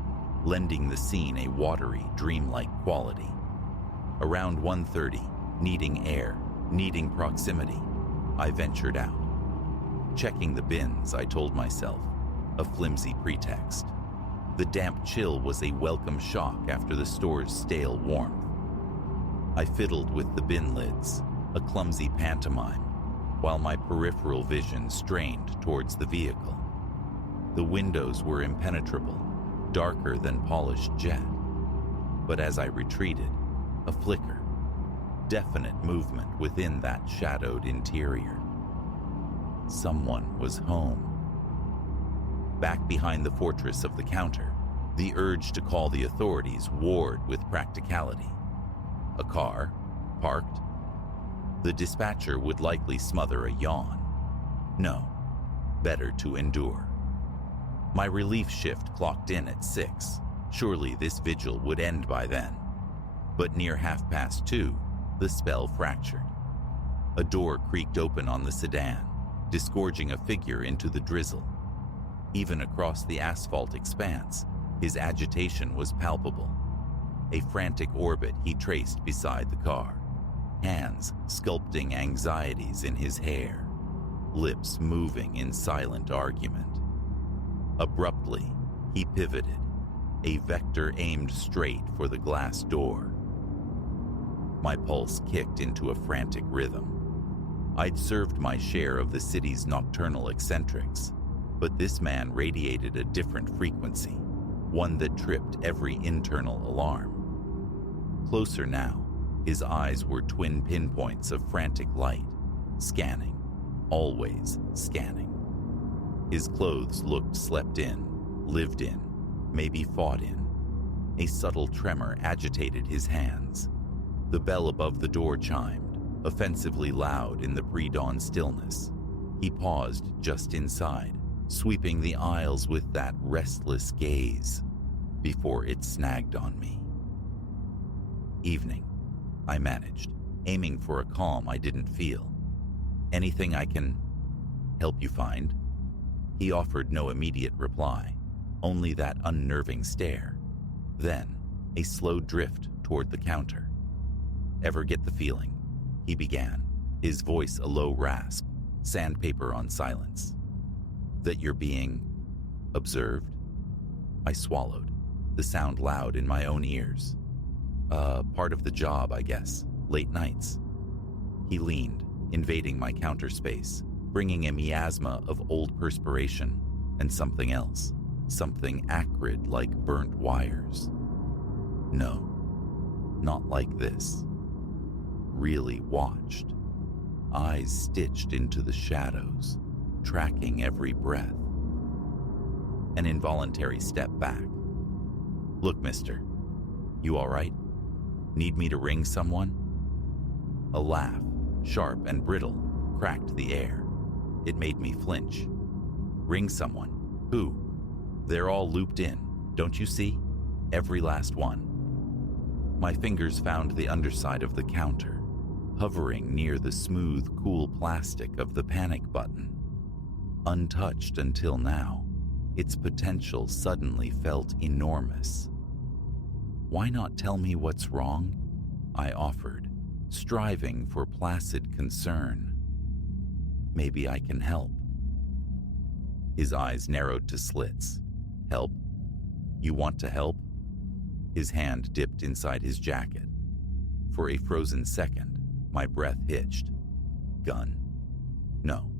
lending the scene a watery, dreamlike quality. Around 1:30, needing air, Needing proximity, I ventured out. Checking the bins, I told myself, a flimsy pretext. The damp chill was a welcome shock after the store's stale warmth. I fiddled with the bin lids, a clumsy pantomime, while my peripheral vision strained towards the vehicle. The windows were impenetrable, darker than polished jet. But as I retreated, a flicker, definite movement within that shadowed interior. Someone was home. Back behind the fortress of the counter, the urge to call the authorities warred with practicality. A car, parked. The dispatcher would likely smother a yawn. No, better to endure. My relief shift clocked in at 6. Surely this vigil would end by then. But near 2:30, the spell fractured. A door creaked open on the sedan, disgorging a figure into the drizzle. Even across the asphalt expanse, his agitation was palpable. A frantic orbit he traced beside the car, hands sculpting anxieties in his hair, lips moving in silent argument. Abruptly, he pivoted, a vector aimed straight for the glass door. My pulse kicked into a frantic rhythm. I'd served my share of the city's nocturnal eccentrics, but this man radiated a different frequency, one that tripped every internal alarm. Closer now, his eyes were twin pinpoints of frantic light, scanning, always scanning. His clothes looked slept in, lived in, maybe fought in. A subtle tremor agitated his hands. The bell above the door chimed, offensively loud in the pre-dawn stillness. He paused just inside, sweeping the aisles with that restless gaze, before it snagged on me. Evening, I managed, aiming for a calm I didn't feel. Anything I can help you find? He offered no immediate reply, only that unnerving stare. Then, a slow drift toward the counter. Ever get the feeling, he began, his voice a low rasp, sandpaper on silence, that you're being observed? I swallowed, the sound loud in my own ears. Part of the job, I guess, late nights. He leaned, invading my counter space, bringing a miasma of old perspiration and something else, something acrid like burnt wires. No, not like this. Really watched, eyes stitched into the shadows, tracking every breath. An involuntary step back. Look, mister, you all right? Need me to ring someone? A laugh, sharp and brittle, cracked the air. It made me flinch. Ring someone? Who? They're all looped in, don't you see? Every last one. My fingers found the underside of the counter, hovering near the smooth, cool plastic of the panic button. Untouched until now, its potential suddenly felt enormous. Why not tell me what's wrong? I offered, striving for placid concern. Maybe I can help. His eyes narrowed to slits. Help? You want to help? His hand dipped inside his jacket. For a frozen second, my breath hitched. Gun? No.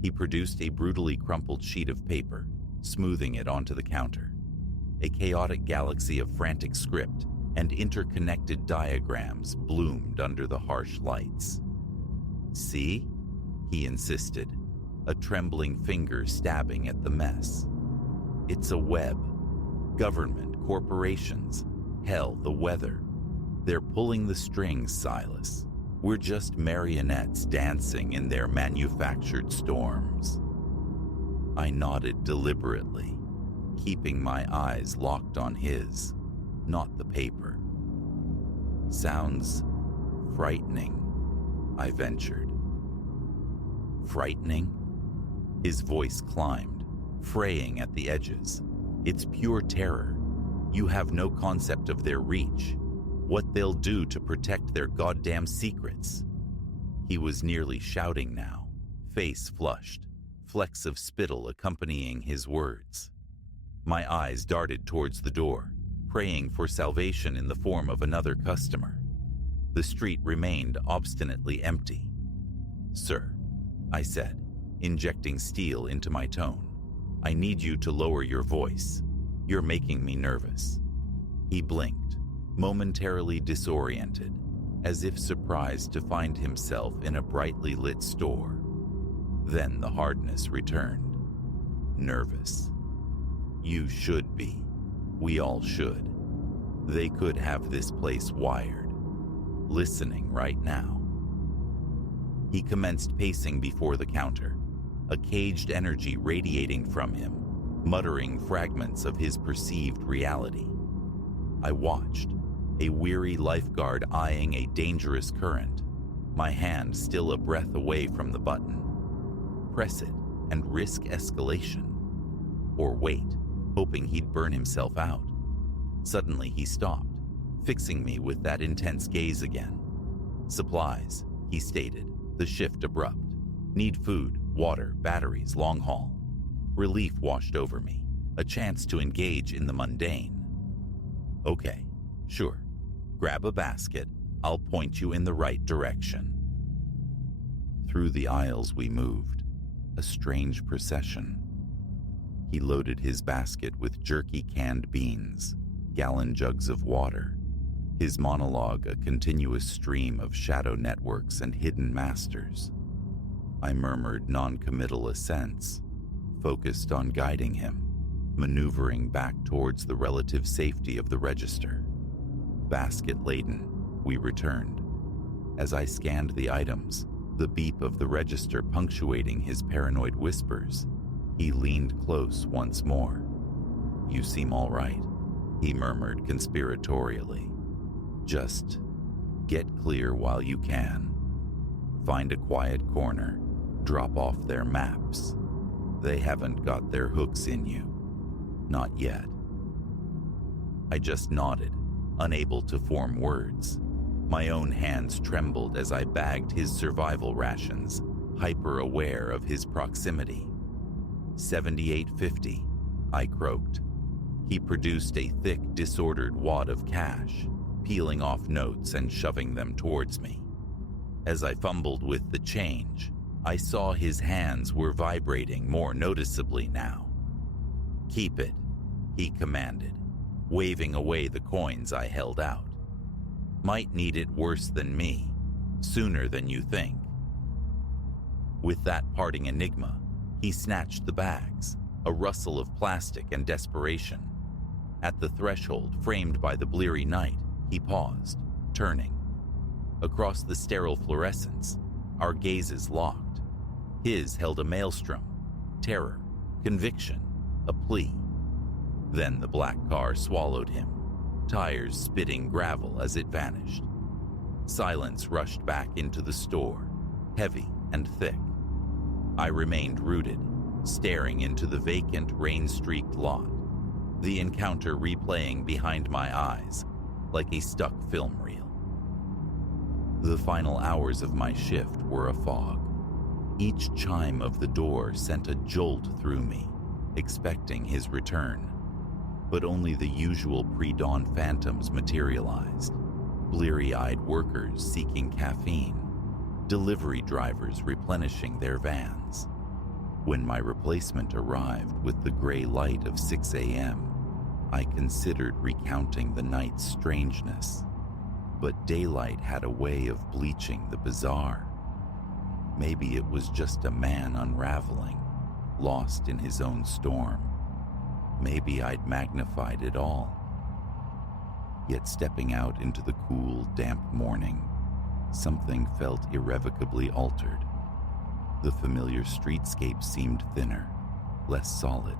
He produced a brutally crumpled sheet of paper, smoothing it onto the counter. A chaotic galaxy of frantic script and interconnected diagrams bloomed under the harsh lights. See? He insisted, a trembling finger stabbing at the mess. It's a web. Government, corporations, hell, the weather. They're pulling the strings, Silas. We're just marionettes dancing in their manufactured storms. I nodded deliberately, keeping my eyes locked on his, not the paper. Sounds frightening, I ventured. Frightening? His voice climbed, fraying at the edges. It's pure terror. You have no concept of their reach, what they'll do to protect their goddamn secrets. He was nearly shouting now, face flushed, flecks of spittle accompanying his words. My eyes darted towards the door, praying for salvation in the form of another customer. The street remained obstinately empty. "Sir," I said, injecting steel into my tone, "I need you to lower your voice. You're making me nervous." He blinked, momentarily disoriented, as if surprised to find himself in a brightly lit store. Then the hardness returned. "Nervous? You should be. We all should. They could have this place wired. Listening right now." He commenced pacing before the counter, a caged energy radiating from him, muttering fragments of his perceived reality. I watched, a weary lifeguard eyeing a dangerous current, my hand still a breath away from the button. Press it and risk escalation. Or wait, hoping he'd burn himself out. Suddenly he stopped, fixing me with that intense gaze again. "Supplies," he stated, the shift abrupt. "Need food, water, batteries, long haul." Relief washed over me, a chance to engage in the mundane. "Okay, sure. Grab a basket. I'll point you in the right direction." Through the aisles we moved, a strange procession. He loaded his basket with jerky canned beans, gallon jugs of water, his monologue a continuous stream of shadow networks and hidden masters. I murmured non-committal assents, focused on guiding him, maneuvering back towards the relative safety of the register. Basket laden, we returned. As I scanned the items, the beep of the register punctuating his paranoid whispers, he leaned close once more. "You seem all right," he murmured conspiratorially. "Just get clear while you can. Find a quiet corner, drop off their maps. They haven't got their hooks in you. Not yet." I just nodded, unable to form words. My own hands trembled as I bagged his survival rations, hyper-aware of his proximity. "78.50, I croaked. He produced a thick, disordered wad of cash, peeling off notes and shoving them towards me. As I fumbled with the change, I saw his hands were vibrating more noticeably now. "Keep it," he commanded, waving away the coins I held out. "Might need it worse than me, sooner than you think." With that parting enigma, he snatched the bags, a rustle of plastic and desperation. At the threshold framed by the bleary night, he paused, turning. Across the sterile fluorescence, our gazes locked. His held a maelstrom, terror, conviction, a plea. Then the black car swallowed him, tires spitting gravel as it vanished. Silence rushed back into the store, heavy and thick. I remained rooted, staring into the vacant, rain-streaked lot, the encounter replaying behind my eyes like a stuck film reel. The final hours of my shift were a fog. Each chime of the door sent a jolt through me, expecting his return. But only the usual pre-dawn phantoms materialized. Bleary-eyed workers seeking caffeine, delivery drivers replenishing their vans. When my replacement arrived with the gray light of 6 a.m., I considered recounting the night's strangeness. But daylight had a way of bleaching the bizarre. Maybe it was just a man unraveling, lost in his own storm. Maybe I'd magnified it all. Yet stepping out into the cool, damp morning, something felt irrevocably altered. The familiar streetscape seemed thinner, less solid,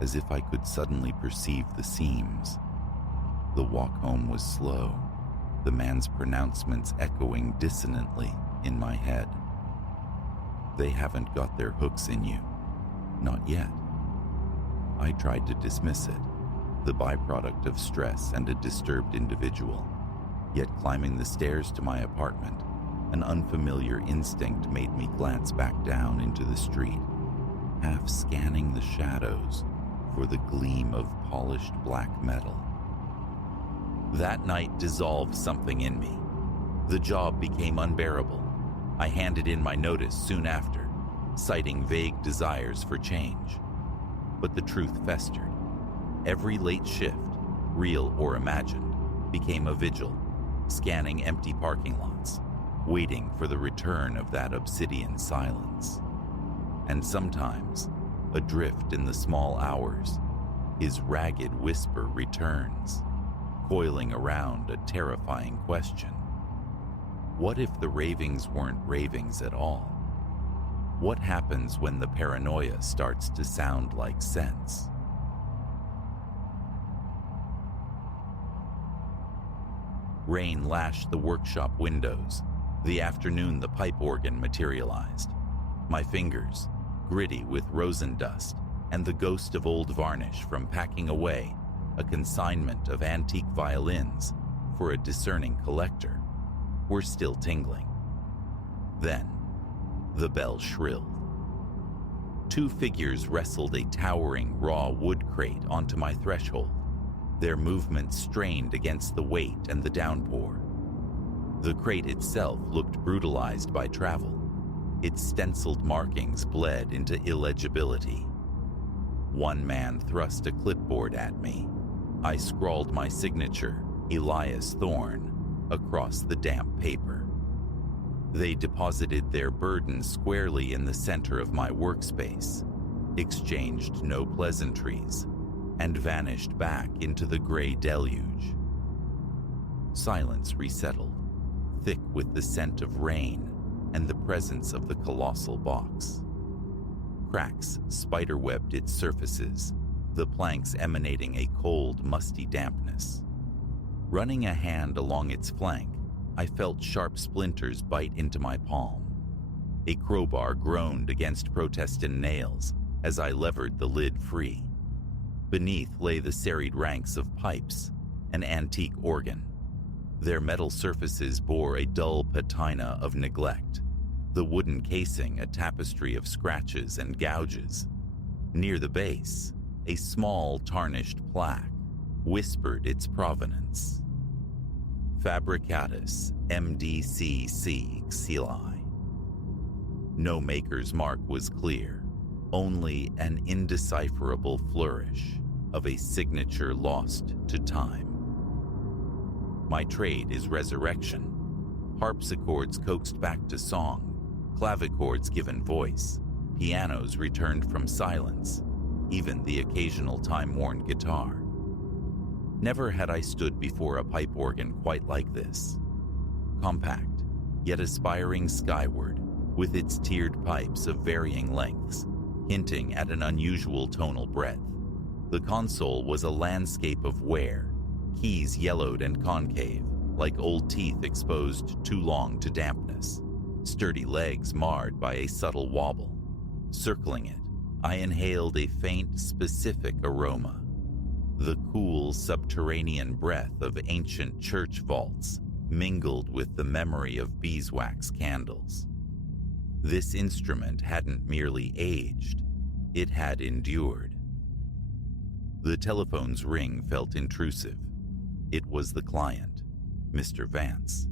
as if I could suddenly perceive the seams. The walk home was slow, the man's pronouncements echoing dissonantly in my head. "They haven't got their hooks in you. Not yet." I tried to dismiss it, the byproduct of stress and a disturbed individual. Yet climbing the stairs to my apartment, An unfamiliar instinct made me glance back down into the street, half scanning the shadows for the gleam of polished black metal. That night dissolved something in me. The job became unbearable. I handed in my notice soon after, citing vague desires for change. But the truth festered. Every late shift, real or imagined, became a vigil, scanning empty parking lots, waiting for the return of that obsidian silence. And sometimes, adrift in the small hours, his ragged whisper returns, coiling around a terrifying question. What if the ravings weren't ravings at all? What happens when the paranoia starts to sound like sense? Rain lashed the workshop windows. The afternoon the pipe organ materialized. My fingers, gritty with rosin dust and the ghost of old varnish from packing away a consignment of antique violins for a discerning collector, were still tingling. Then, the bell shrilled. Two figures wrestled a towering raw wood crate onto my threshold, their movements strained against the weight and the downpour. The crate itself looked brutalized by travel. Its stenciled markings bled into illegibility. One man thrust a clipboard at me. I scrawled my signature, Elias Thorne, across the damp paper. They deposited their burden squarely in the center of my workspace, exchanged no pleasantries, and vanished back into the gray deluge. Silence resettled, thick with the scent of rain and the presence of the colossal box. Cracks spiderwebbed its surfaces, the planks emanating a cold, musty dampness. Running a hand along its flank, I felt sharp splinters bite into my palm. A crowbar groaned against protestant nails as I levered the lid free. Beneath lay the serried ranks of pipes, an antique organ. Their metal surfaces bore a dull patina of neglect, the wooden casing a tapestry of scratches and gouges. Near the base, a small tarnished plaque whispered its provenance. Fabricatus MDCC Xili. No maker's mark was clear, only an indecipherable flourish of a signature lost to time. My trade is resurrection. Harpsichords coaxed back to song, clavichords given voice, pianos returned from silence, even the occasional time-worn guitar. Never had I stood before a pipe organ quite like this. Compact, yet aspiring skyward, with its tiered pipes of varying lengths, hinting at an unusual tonal breadth. The console was a landscape of wear, keys yellowed and concave, like old teeth exposed too long to dampness, sturdy legs marred by a subtle wobble. Circling it, I inhaled a faint, specific aroma, the cool, subterranean breath of ancient church vaults mingled with the memory of beeswax candles. This instrument hadn't merely aged, it had endured. The telephone's ring felt intrusive. It was the client, Mr. Vance.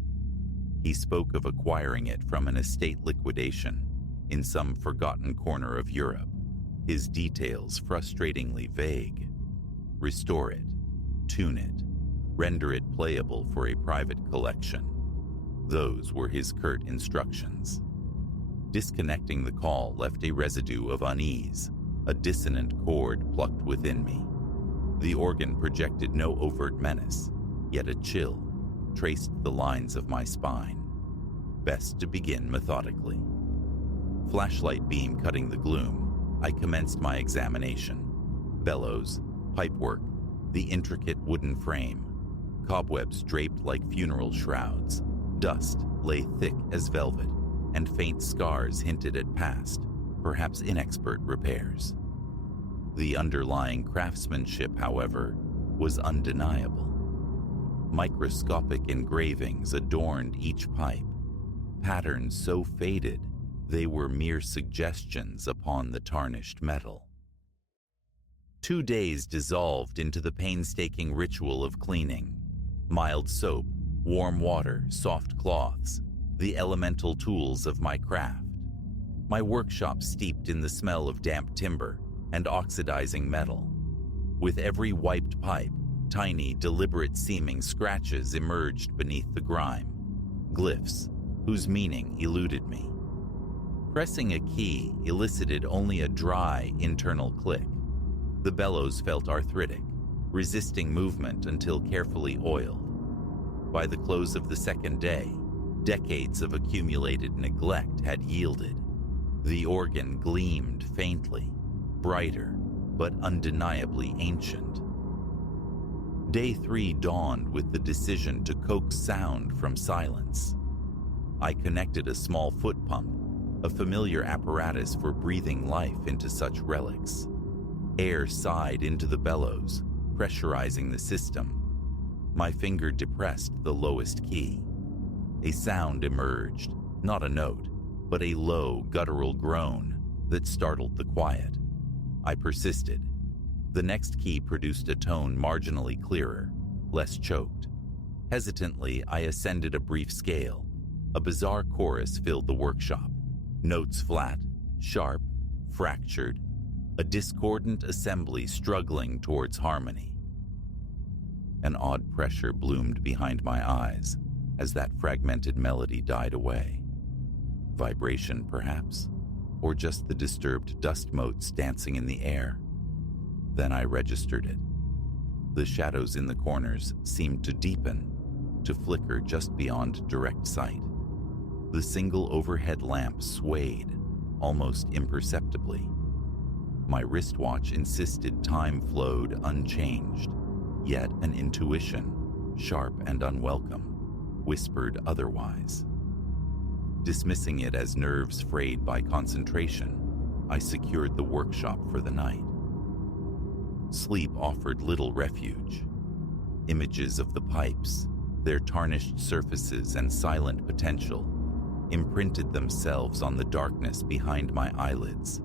He spoke of acquiring it from an estate liquidation in some forgotten corner of Europe, his details frustratingly vague. Restore it, tune it, render it playable for a private collection. Those were his curt instructions. Disconnecting the call left a residue of unease, a dissonant chord plucked within me. The organ projected no overt menace, yet a chill traced the lines of my spine. Best to begin methodically. Flashlight beam cutting the gloom, I commenced my examination. Bellows, pipework, the intricate wooden frame, cobwebs draped like funeral shrouds, dust lay thick as velvet, and faint scars hinted at past, perhaps inexpert repairs. The underlying craftsmanship, however, was undeniable. Microscopic engravings adorned each pipe, patterns so faded they were mere suggestions upon the tarnished metal. 2 days dissolved into the painstaking ritual of cleaning. Mild soap, warm water, soft cloths, the elemental tools of my craft. My workshop steeped in the smell of damp timber and oxidizing metal. With every wiped pipe, tiny, deliberate-seeming scratches emerged beneath the grime, glyphs whose meaning eluded me. Pressing a key elicited only a dry, internal click. The bellows felt arthritic, resisting movement until carefully oiled. By the close of the second day, decades of accumulated neglect had yielded. The organ gleamed faintly, brighter, but undeniably ancient. Day 3 dawned with the decision to coax sound from silence. I connected a small foot pump, a familiar apparatus for breathing life into such relics. Air sighed into the bellows, pressurizing the system. My finger depressed the lowest key. A sound emerged, not a note, but a low, guttural groan that startled the quiet. I persisted. The next key produced a tone marginally clearer, less choked. Hesitantly, I ascended a brief scale. A bizarre chorus filled the workshop. Notes flat, sharp, fractured, a discordant assembly struggling towards harmony. An odd pressure bloomed behind my eyes as that fragmented melody died away. Vibration, perhaps, or just the disturbed dust motes dancing in the air. Then I registered it. The shadows in the corners seemed to deepen, to flicker just beyond direct sight. The single overhead lamp swayed, almost imperceptibly. My wristwatch insisted time flowed unchanged, yet an intuition, sharp and unwelcome, whispered otherwise. Dismissing it as nerves frayed by concentration, I secured the workshop for the night. Sleep offered little refuge. Images of the pipes, their tarnished surfaces and silent potential, imprinted themselves on the darkness behind my eyelids.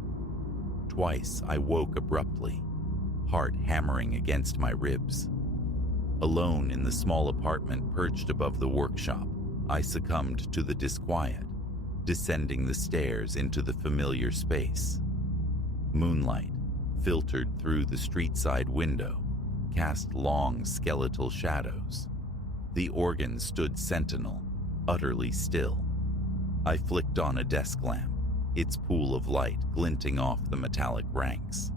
Twice I woke abruptly, heart hammering against my ribs. Alone in the small apartment perched above the workshop, I succumbed to the disquiet, descending the stairs into the familiar space. Moonlight, filtered through the street-side window, cast long skeletal shadows. The organ stood sentinel, utterly still. I flicked on a desk lamp, its pool of light glinting off the metallic ranks.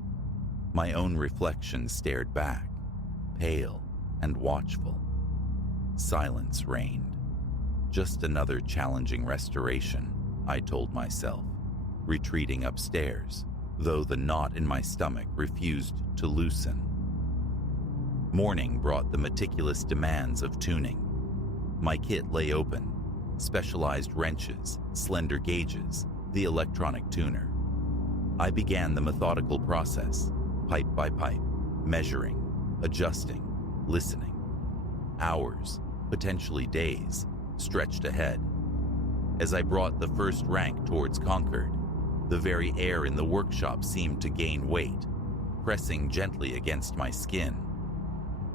My own reflection stared back, pale and watchful. Silence reigned. Just another challenging restoration, I told myself, retreating upstairs, though the knot in my stomach refused to loosen. Morning brought the meticulous demands of tuning. My kit lay open, specialized wrenches, slender gauges, the electronic tuner. I began the methodical process, pipe by pipe, measuring, adjusting, listening. Hours, potentially days, stretched ahead. As I brought the first rank towards Concord, the very air in the workshop seemed to gain weight, pressing gently against my skin.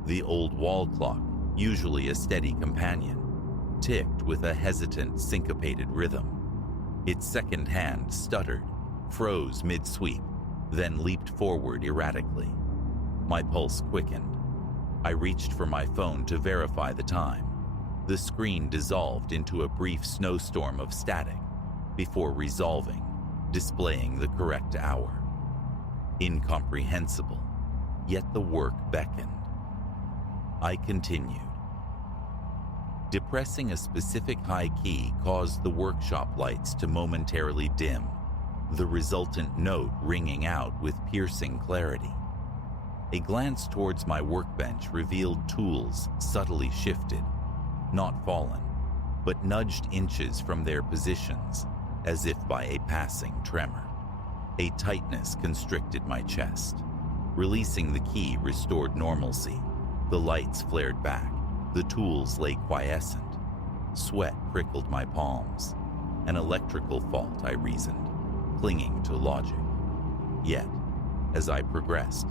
The old wall clock, usually a steady companion, ticked with a hesitant, syncopated rhythm. Its second hand stuttered, froze mid-sweep, then leaped forward erratically. My pulse quickened. I reached for my phone to verify the time. The screen dissolved into a brief snowstorm of static before resolving, displaying the correct hour. Incomprehensible, yet the work beckoned. I continued. Depressing a specific high key caused the workshop lights to momentarily dim, the resultant note ringing out with piercing clarity. A glance towards my workbench revealed tools subtly shifted, not fallen, but nudged inches from their positions, as if by a passing tremor. A tightness constricted my chest. Releasing the key restored normalcy. The lights flared back. The tools lay quiescent. Sweat prickled my palms. An electrical fault, I reasoned, clinging to logic. Yet, as I progressed,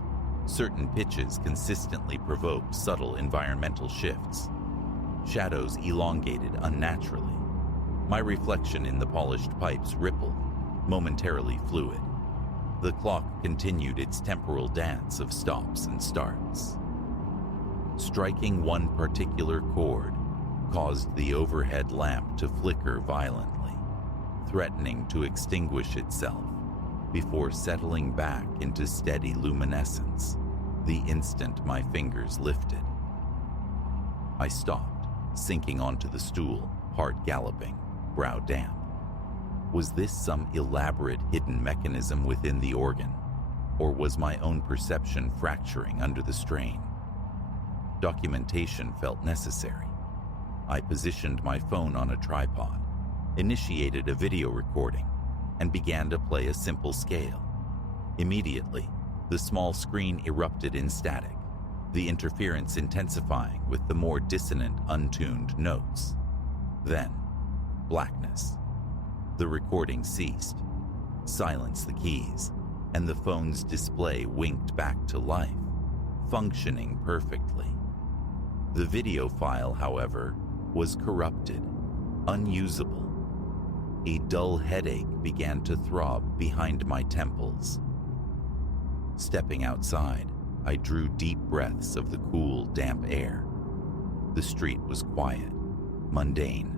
certain pitches consistently provoked subtle environmental shifts. Shadows elongated unnaturally. My reflection in the polished pipes rippled, momentarily fluid. The clock continued its temporal dance of stops and starts. Striking one particular chord caused the overhead lamp to flicker violently, threatening to extinguish itself before settling back into steady luminescence the instant my fingers lifted. I stopped, sinking onto the stool, heart galloping, brow damp. Was this some elaborate hidden mechanism within the organ, or was my own perception fracturing under the strain? Documentation felt necessary. I positioned my phone on a tripod, initiated a video recording, and began to play a simple scale. Immediately, the small screen erupted in static, the interference intensifying with the more dissonant, untuned notes. Then, blackness. The recording ceased. Silence the keys, and the phone's display winked back to life, functioning perfectly. The video file, however, was corrupted, unusable. A dull headache began to throb behind my temples. Stepping outside, I drew deep breaths of the cool, damp air. The street was quiet, mundane.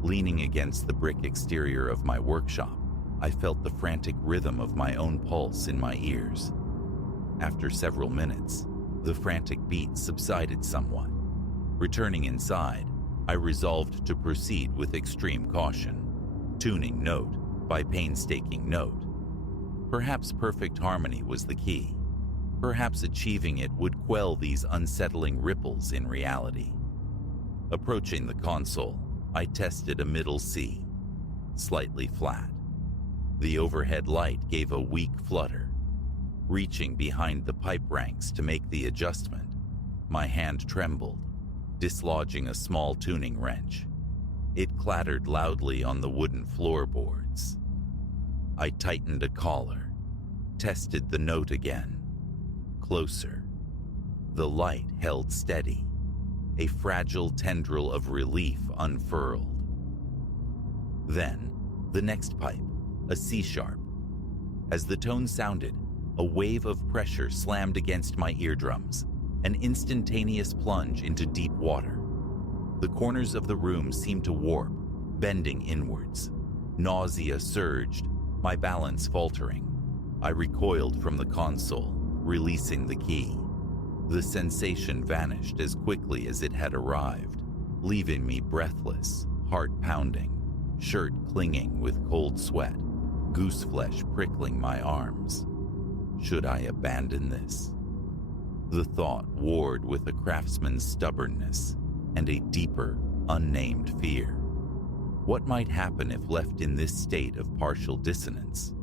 Leaning against the brick exterior of my workshop, I felt the frantic rhythm of my own pulse in my ears. After several minutes, the frantic beat subsided somewhat. Returning inside, I resolved to proceed with extreme caution, tuning note by painstaking note. Perhaps perfect harmony was the key. Perhaps achieving it would quell these unsettling ripples in reality. Approaching the console, I tested a middle C, slightly flat. The overhead light gave a weak flutter. Reaching behind the pipe ranks to make the adjustment, my hand trembled, dislodging a small tuning wrench. It clattered loudly on the wooden floorboards. I tightened a collar, tested the note again. Closer. The light held steady. A fragile tendril of relief unfurled. Then, the next pipe, a C-sharp. As the tone sounded, a wave of pressure slammed against my eardrums, an instantaneous plunge into deep water. The corners of the room seemed to warp, bending inwards. Nausea surged, my balance faltering. I recoiled from the console, releasing the key. The sensation vanished as quickly as it had arrived, leaving me breathless, heart pounding, shirt clinging with cold sweat, goose flesh prickling my arms. Should I abandon this? The thought warred with a craftsman's stubbornness and a deeper, unnamed fear. What might happen if left in this state of partial dissonance?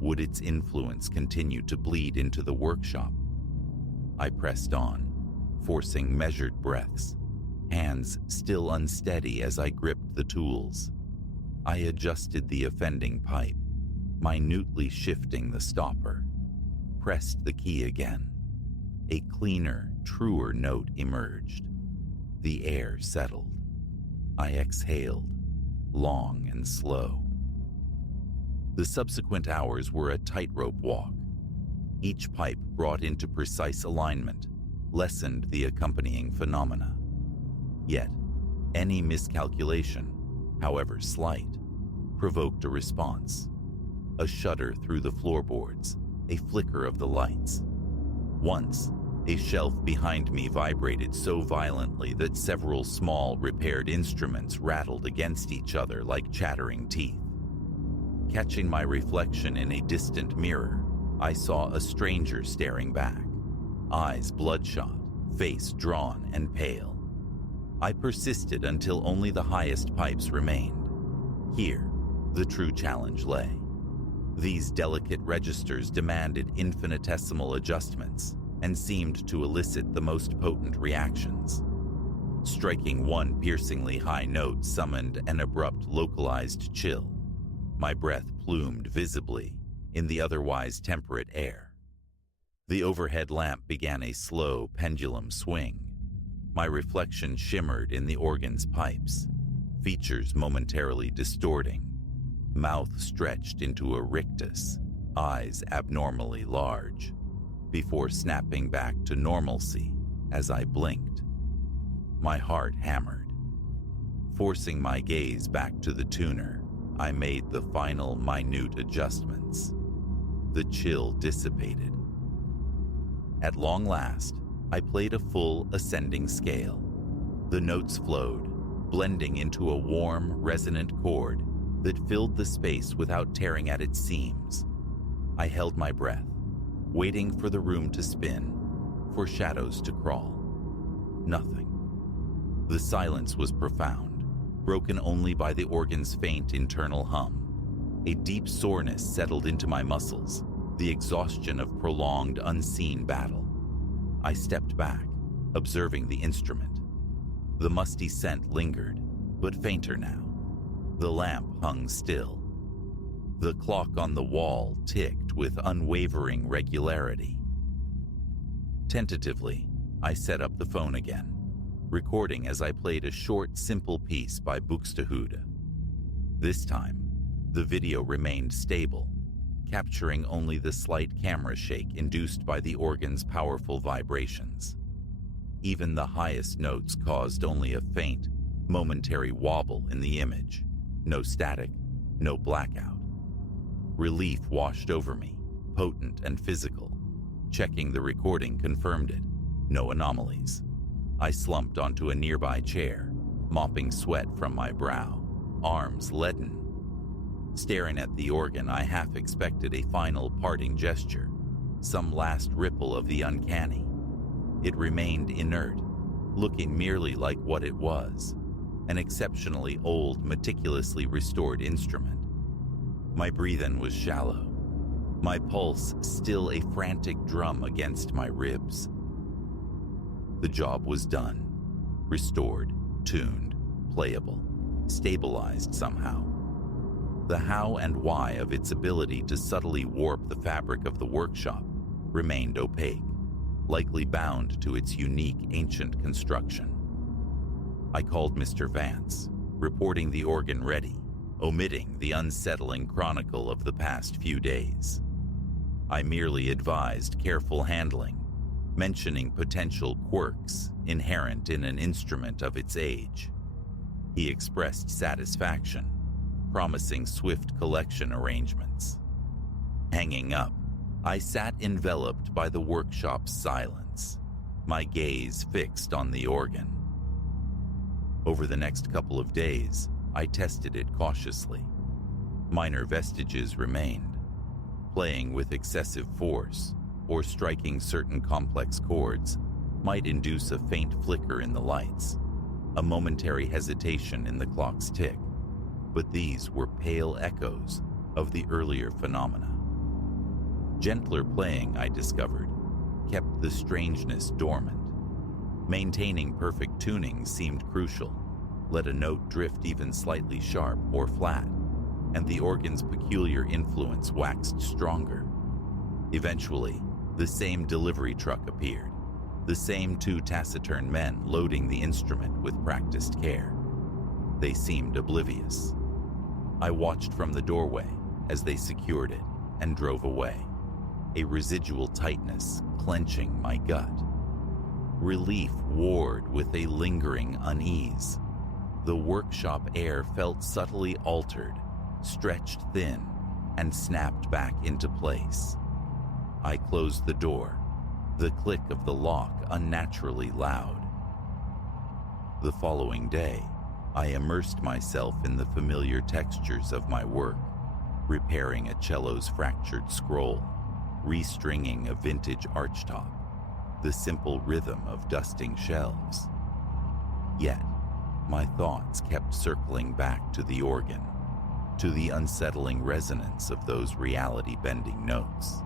Would its influence continue to bleed into the workshop? I pressed on, forcing measured breaths, hands still unsteady as I gripped the tools. I adjusted the offending pipe, minutely shifting the stopper, pressed the key again. A cleaner, truer note emerged. The air settled. I exhaled, long and slow. The subsequent hours were a tightrope walk. Each pipe brought into precise alignment lessened the accompanying phenomena. Yet, any miscalculation, however slight, provoked a response. A shudder through the floorboards, a flicker of the lights. Once, a shelf behind me vibrated so violently that several small repaired instruments rattled against each other like chattering teeth. Catching my reflection in a distant mirror, I saw a stranger staring back, eyes bloodshot, face drawn and pale. I persisted until only the highest pipes remained. Here, the true challenge lay. These delicate registers demanded infinitesimal adjustments and seemed to elicit the most potent reactions. Striking one piercingly high note summoned an abrupt localized chill. My breath plumed visibly in the otherwise temperate air. The overhead lamp began a slow pendulum swing. My reflection shimmered in the organ's pipes, features momentarily distorting, mouth stretched into a rictus, eyes abnormally large, before snapping back to normalcy as I blinked. My heart hammered. Forcing my gaze back to the tuner, I made the final minute adjustments. The chill dissipated. At long last, I played a full ascending scale. The notes flowed, blending into a warm, resonant chord that filled the space without tearing at its seams. I held my breath, waiting for the room to spin, for shadows to crawl. Nothing. The silence was profound, broken only by the organ's faint internal hum. A deep soreness settled into my muscles, the exhaustion of prolonged, unseen battle. I stepped back, observing the instrument. The musty scent lingered, but fainter now. The lamp hung still. The clock on the wall ticked with unwavering regularity. Tentatively, I set up the phone again, recording as I played a short, simple piece by Buxtehude. This time, the video remained stable, capturing only the slight camera shake induced by the organ's powerful vibrations. Even the highest notes caused only a faint, momentary wobble in the image. No static, no blackout. Relief washed over me, potent and physical. Checking the recording confirmed it. No anomalies. I slumped onto a nearby chair, mopping sweat from my brow, arms leaden. Staring at the organ, I half expected a final parting gesture, some last ripple of the uncanny. It remained inert, looking merely like what it was, an exceptionally old, meticulously restored instrument. My breathing was shallow, my pulse still a frantic drum against my ribs. The job was done, restored, tuned, playable, stabilized somehow. The how and why of its ability to subtly warp the fabric of the workshop remained opaque, likely bound to its unique ancient construction. I called Mr. Vance, reporting the organ ready, omitting the unsettling chronicle of the past few days. I merely advised careful handling, mentioning potential quirks inherent in an instrument of its age. He expressed satisfaction, promising swift collection arrangements. Hanging up, I sat enveloped by the workshop's silence, my gaze fixed on the organ. Over the next couple of days, I tested it cautiously. Minor vestiges remained. Playing with excessive force or striking certain complex chords might induce a faint flicker in the lights, a momentary hesitation in the clock's tick, but these were pale echoes of the earlier phenomena. Gentler playing, I discovered, kept the strangeness dormant. Maintaining perfect tuning seemed crucial. Let a note drift even slightly sharp or flat, and the organ's peculiar influence waxed stronger. Eventually, the same delivery truck appeared, the same two taciturn men loading the instrument with practiced care. They seemed oblivious. I watched from the doorway as they secured it and drove away, a residual tightness clenching my gut. Relief warred with a lingering unease. The workshop air felt subtly altered, stretched thin, and snapped back into place. I closed the door, the click of the lock unnaturally loud. The following day, I immersed myself in the familiar textures of my work, repairing a cello's fractured scroll, restringing a vintage archtop, the simple rhythm of dusting shelves. Yet, my thoughts kept circling back to the organ, to the unsettling resonance of those reality-bending notes.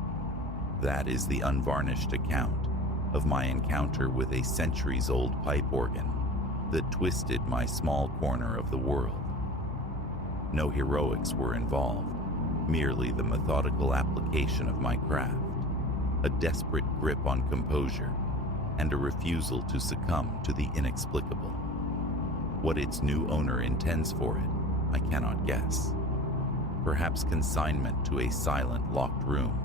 That is the unvarnished account of my encounter with a centuries-old pipe organ that twisted my small corner of the world. No heroics were involved, merely the methodical application of my craft, a desperate grip on composure, and a refusal to succumb to the inexplicable. What its new owner intends for it, I cannot guess. Perhaps consignment to a silent, locked room,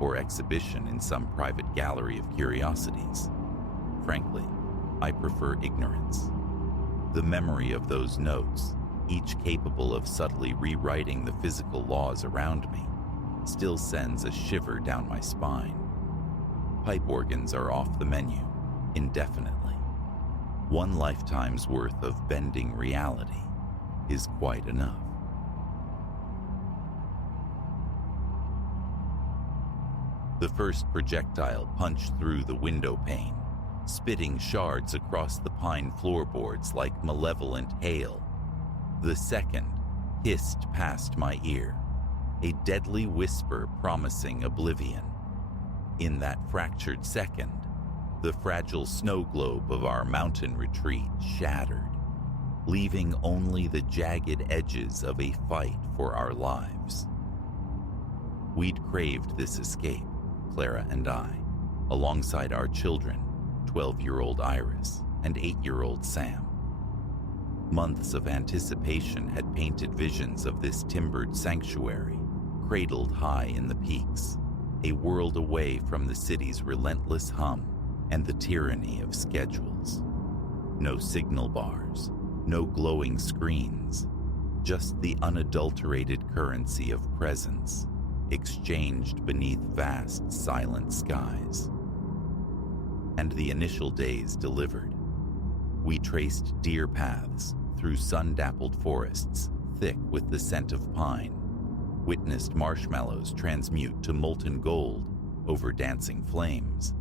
or exhibition in some private gallery of curiosities. Frankly, I prefer ignorance. The memory of those notes, each capable of subtly rewriting the physical laws around me, still sends a shiver down my spine. Pipe organs are off the menu, indefinitely. One lifetime's worth of bending reality is quite enough. The first projectile punched through the window pane, spitting shards across the pine floorboards like malevolent hail. The second hissed past my ear, a deadly whisper promising oblivion. In that fractured second, the fragile snow globe of our mountain retreat shattered, leaving only the jagged edges of a fight for our lives. We'd craved this escape, Clara and I, alongside our children, 12-year-old Iris and 8-year-old Sam. Months of anticipation had painted visions of this timbered sanctuary, cradled high in the peaks, a world away from the city's relentless hum and the tyranny of schedules. No signal bars, no glowing screens, just the unadulterated currency of presence, exchanged beneath vast, silent skies. And the initial days delivered. We traced deer paths through sun-dappled forests thick with the scent of pine, witnessed marshmallows transmute to molten gold over dancing flames,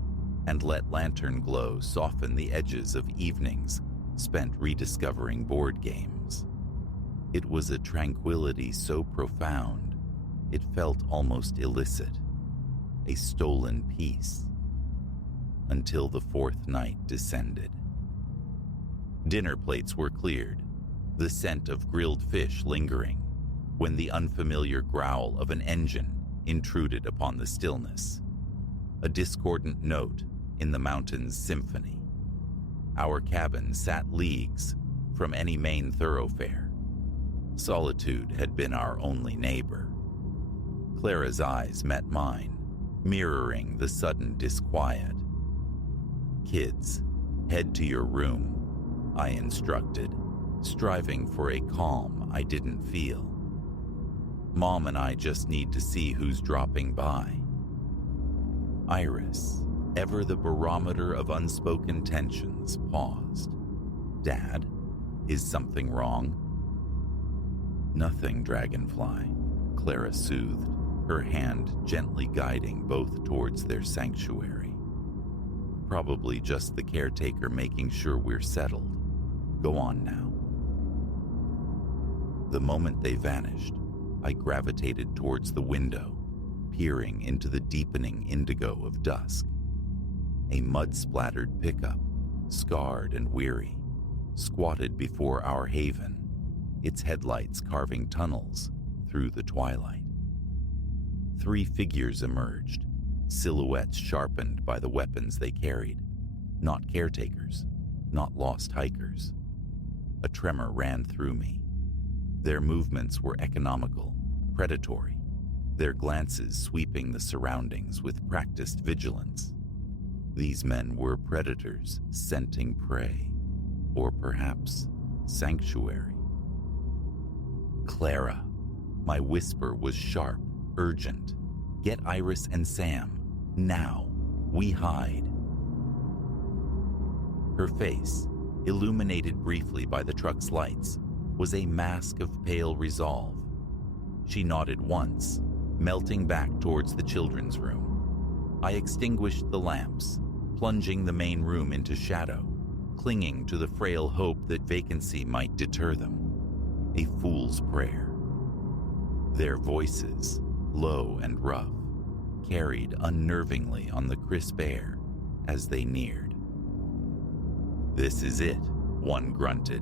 and let lantern glow soften the edges of evenings spent rediscovering board games. It was a tranquility so profound, it felt almost illicit, a stolen peace, until the fourth night descended. Dinner plates were cleared, the scent of grilled fish lingering, when the unfamiliar growl of an engine intruded upon the stillness, a discordant note in the mountain's symphony. Our cabin sat leagues from any main thoroughfare. Solitude had been our only neighbor. Clara's eyes met mine, mirroring the sudden disquiet. "Kids, head to your room," I instructed, striving for a calm I didn't feel. "Mom and I just need to see who's dropping by." Iris, ever the barometer of unspoken tensions, paused. "Dad, is something wrong?" "Nothing, Dragonfly," Clara soothed, her hand gently guiding both towards their sanctuary. "Probably just the caretaker making sure we're settled. Go on now." The moment they vanished, I gravitated towards the window, peering into the deepening indigo of dusk. A mud-splattered pickup, scarred and weary, squatted before our haven, its headlights carving tunnels through the twilight. 3 figures emerged, silhouettes sharpened by the weapons they carried. Not caretakers, not lost hikers. A tremor ran through me. Their movements were economical, predatory, their glances sweeping the surroundings with practiced vigilance. These men were predators scenting prey, or perhaps sanctuary. "Clara," my whisper was sharp, urgent. "Get Iris and Sam, now. We hide." Her face, illuminated briefly by the truck's lights, was a mask of pale resolve. She nodded once, melting back towards the children's room. I extinguished the lamps, plunging the main room into shadow, clinging to the frail hope that vacancy might deter them. A fool's prayer. Their voices, low and rough, carried unnervingly on the crisp air as they neared. "This is it," One grunted.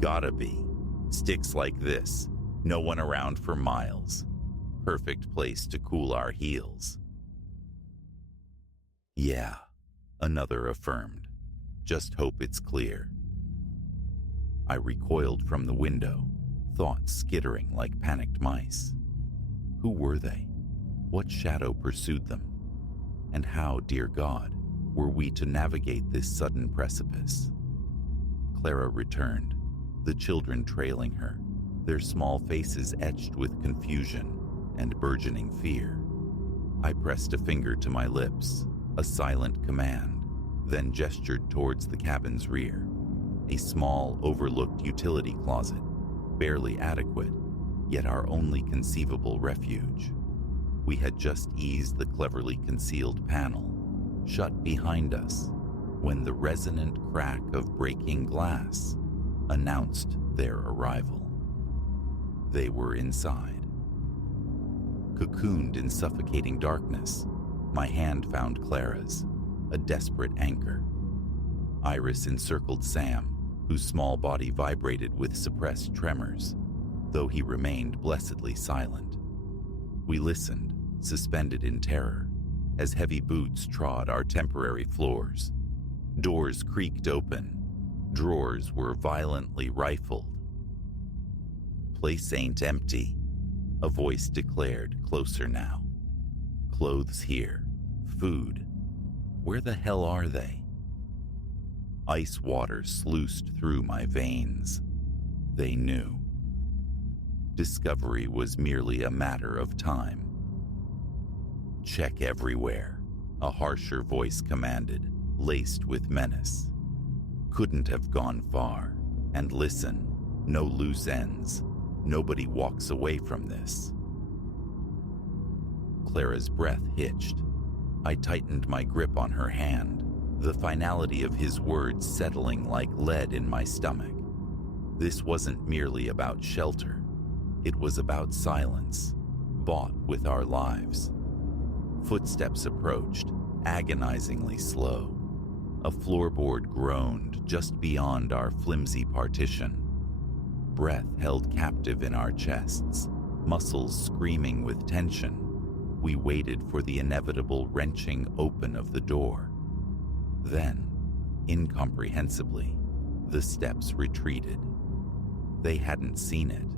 Gotta be. Sticks like this. No one around for miles. Perfect place to cool our heels. Yeah, another affirmed. Just hope it's clear. I recoiled from the window, thoughts skittering like panicked mice. Who were they? What shadow pursued them? And how, dear God, were we to navigate this sudden precipice? Clara returned, the children trailing her, their small faces etched with confusion and burgeoning fear. I pressed a finger to my lips, a silent command, then gestured towards the cabin's rear, a small, overlooked utility closet, barely adequate, yet our only conceivable refuge. We had just eased the cleverly concealed panel, shut behind us, when the resonant crack of breaking glass announced their arrival. They were inside. Cocooned in suffocating darkness, my hand found Clara's, a desperate anchor. Iris encircled Sam, whose small body vibrated with suppressed tremors, though he remained blessedly silent. We listened, suspended in terror, as heavy boots trod our temporary floors. Doors creaked open. Drawers were violently rifled. Place ain't empty, a voice declared, closer now. Clothes here. Food. Where the hell are they? Ice water sluiced through my veins. They knew. Discovery was merely a matter of time. Check everywhere, a harsher voice commanded, laced with menace. Couldn't have gone far. And listen, no loose ends. Nobody walks away from this. Clara's breath hitched. I tightened my grip on her hand, the finality of his words settling like lead in my stomach. This wasn't merely about shelter. It was about silence, bought with our lives. Footsteps approached, agonizingly slow. A floorboard groaned just beyond our flimsy partition. Breath held captive in our chests, muscles screaming with tension. We waited for the inevitable wrenching open of the door. Then, incomprehensibly, the steps retreated. They hadn't seen it.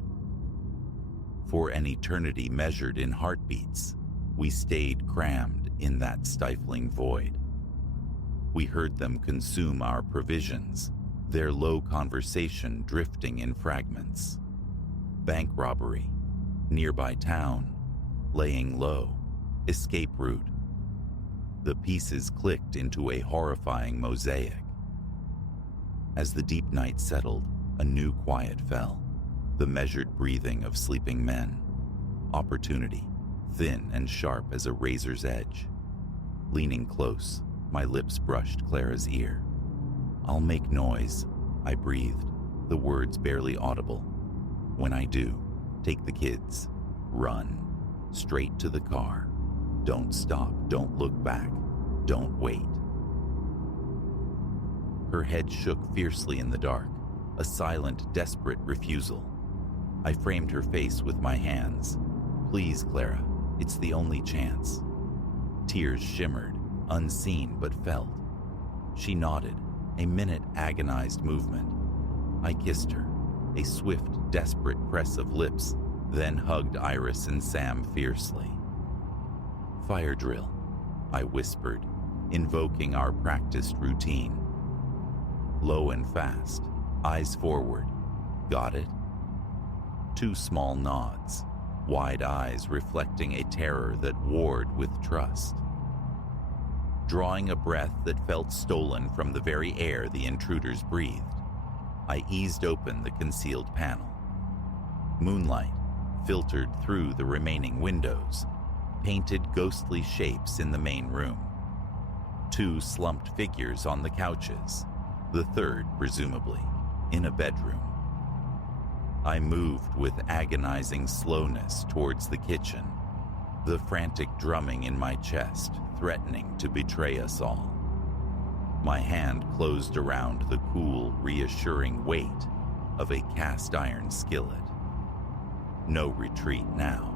For an eternity measured in heartbeats, we stayed crammed in that stifling void. We heard them consume our provisions, their low conversation drifting in fragments. Bank robbery, nearby town, laying low, escape route. The pieces clicked into a horrifying mosaic. As the deep night settled, a new quiet fell, the measured breathing of sleeping men. Opportunity, thin and sharp as a razor's edge. Leaning close, my lips brushed Clara's ear. I'll make noise, I breathed, the words barely audible. When I do, take the kids. Run. Straight to the car. Don't stop, don't look back, don't wait. Her head shook fiercely in the dark, a silent, desperate refusal. I framed her face with my hands. Please, Clara, it's the only chance. Tears shimmered, unseen but felt. She nodded, a minute agonized movement. I kissed her, a swift, desperate press of lips, then hugged Iris and Sam fiercely. Fire drill, I whispered, invoking our practiced routine. Low and fast, eyes forward. Got it? Two small nods, wide eyes reflecting a terror that warred with trust. Drawing a breath that felt stolen from the very air the intruders breathed, I eased open the concealed panel. Moonlight filtered through the remaining windows, painted ghostly shapes in the main room. Two slumped figures on the couches, the third, presumably, in a bedroom. I moved with agonizing slowness towards the kitchen, the frantic drumming in my chest threatening to betray us all. My hand closed around the cool, reassuring weight of a cast iron skillet. No retreat now.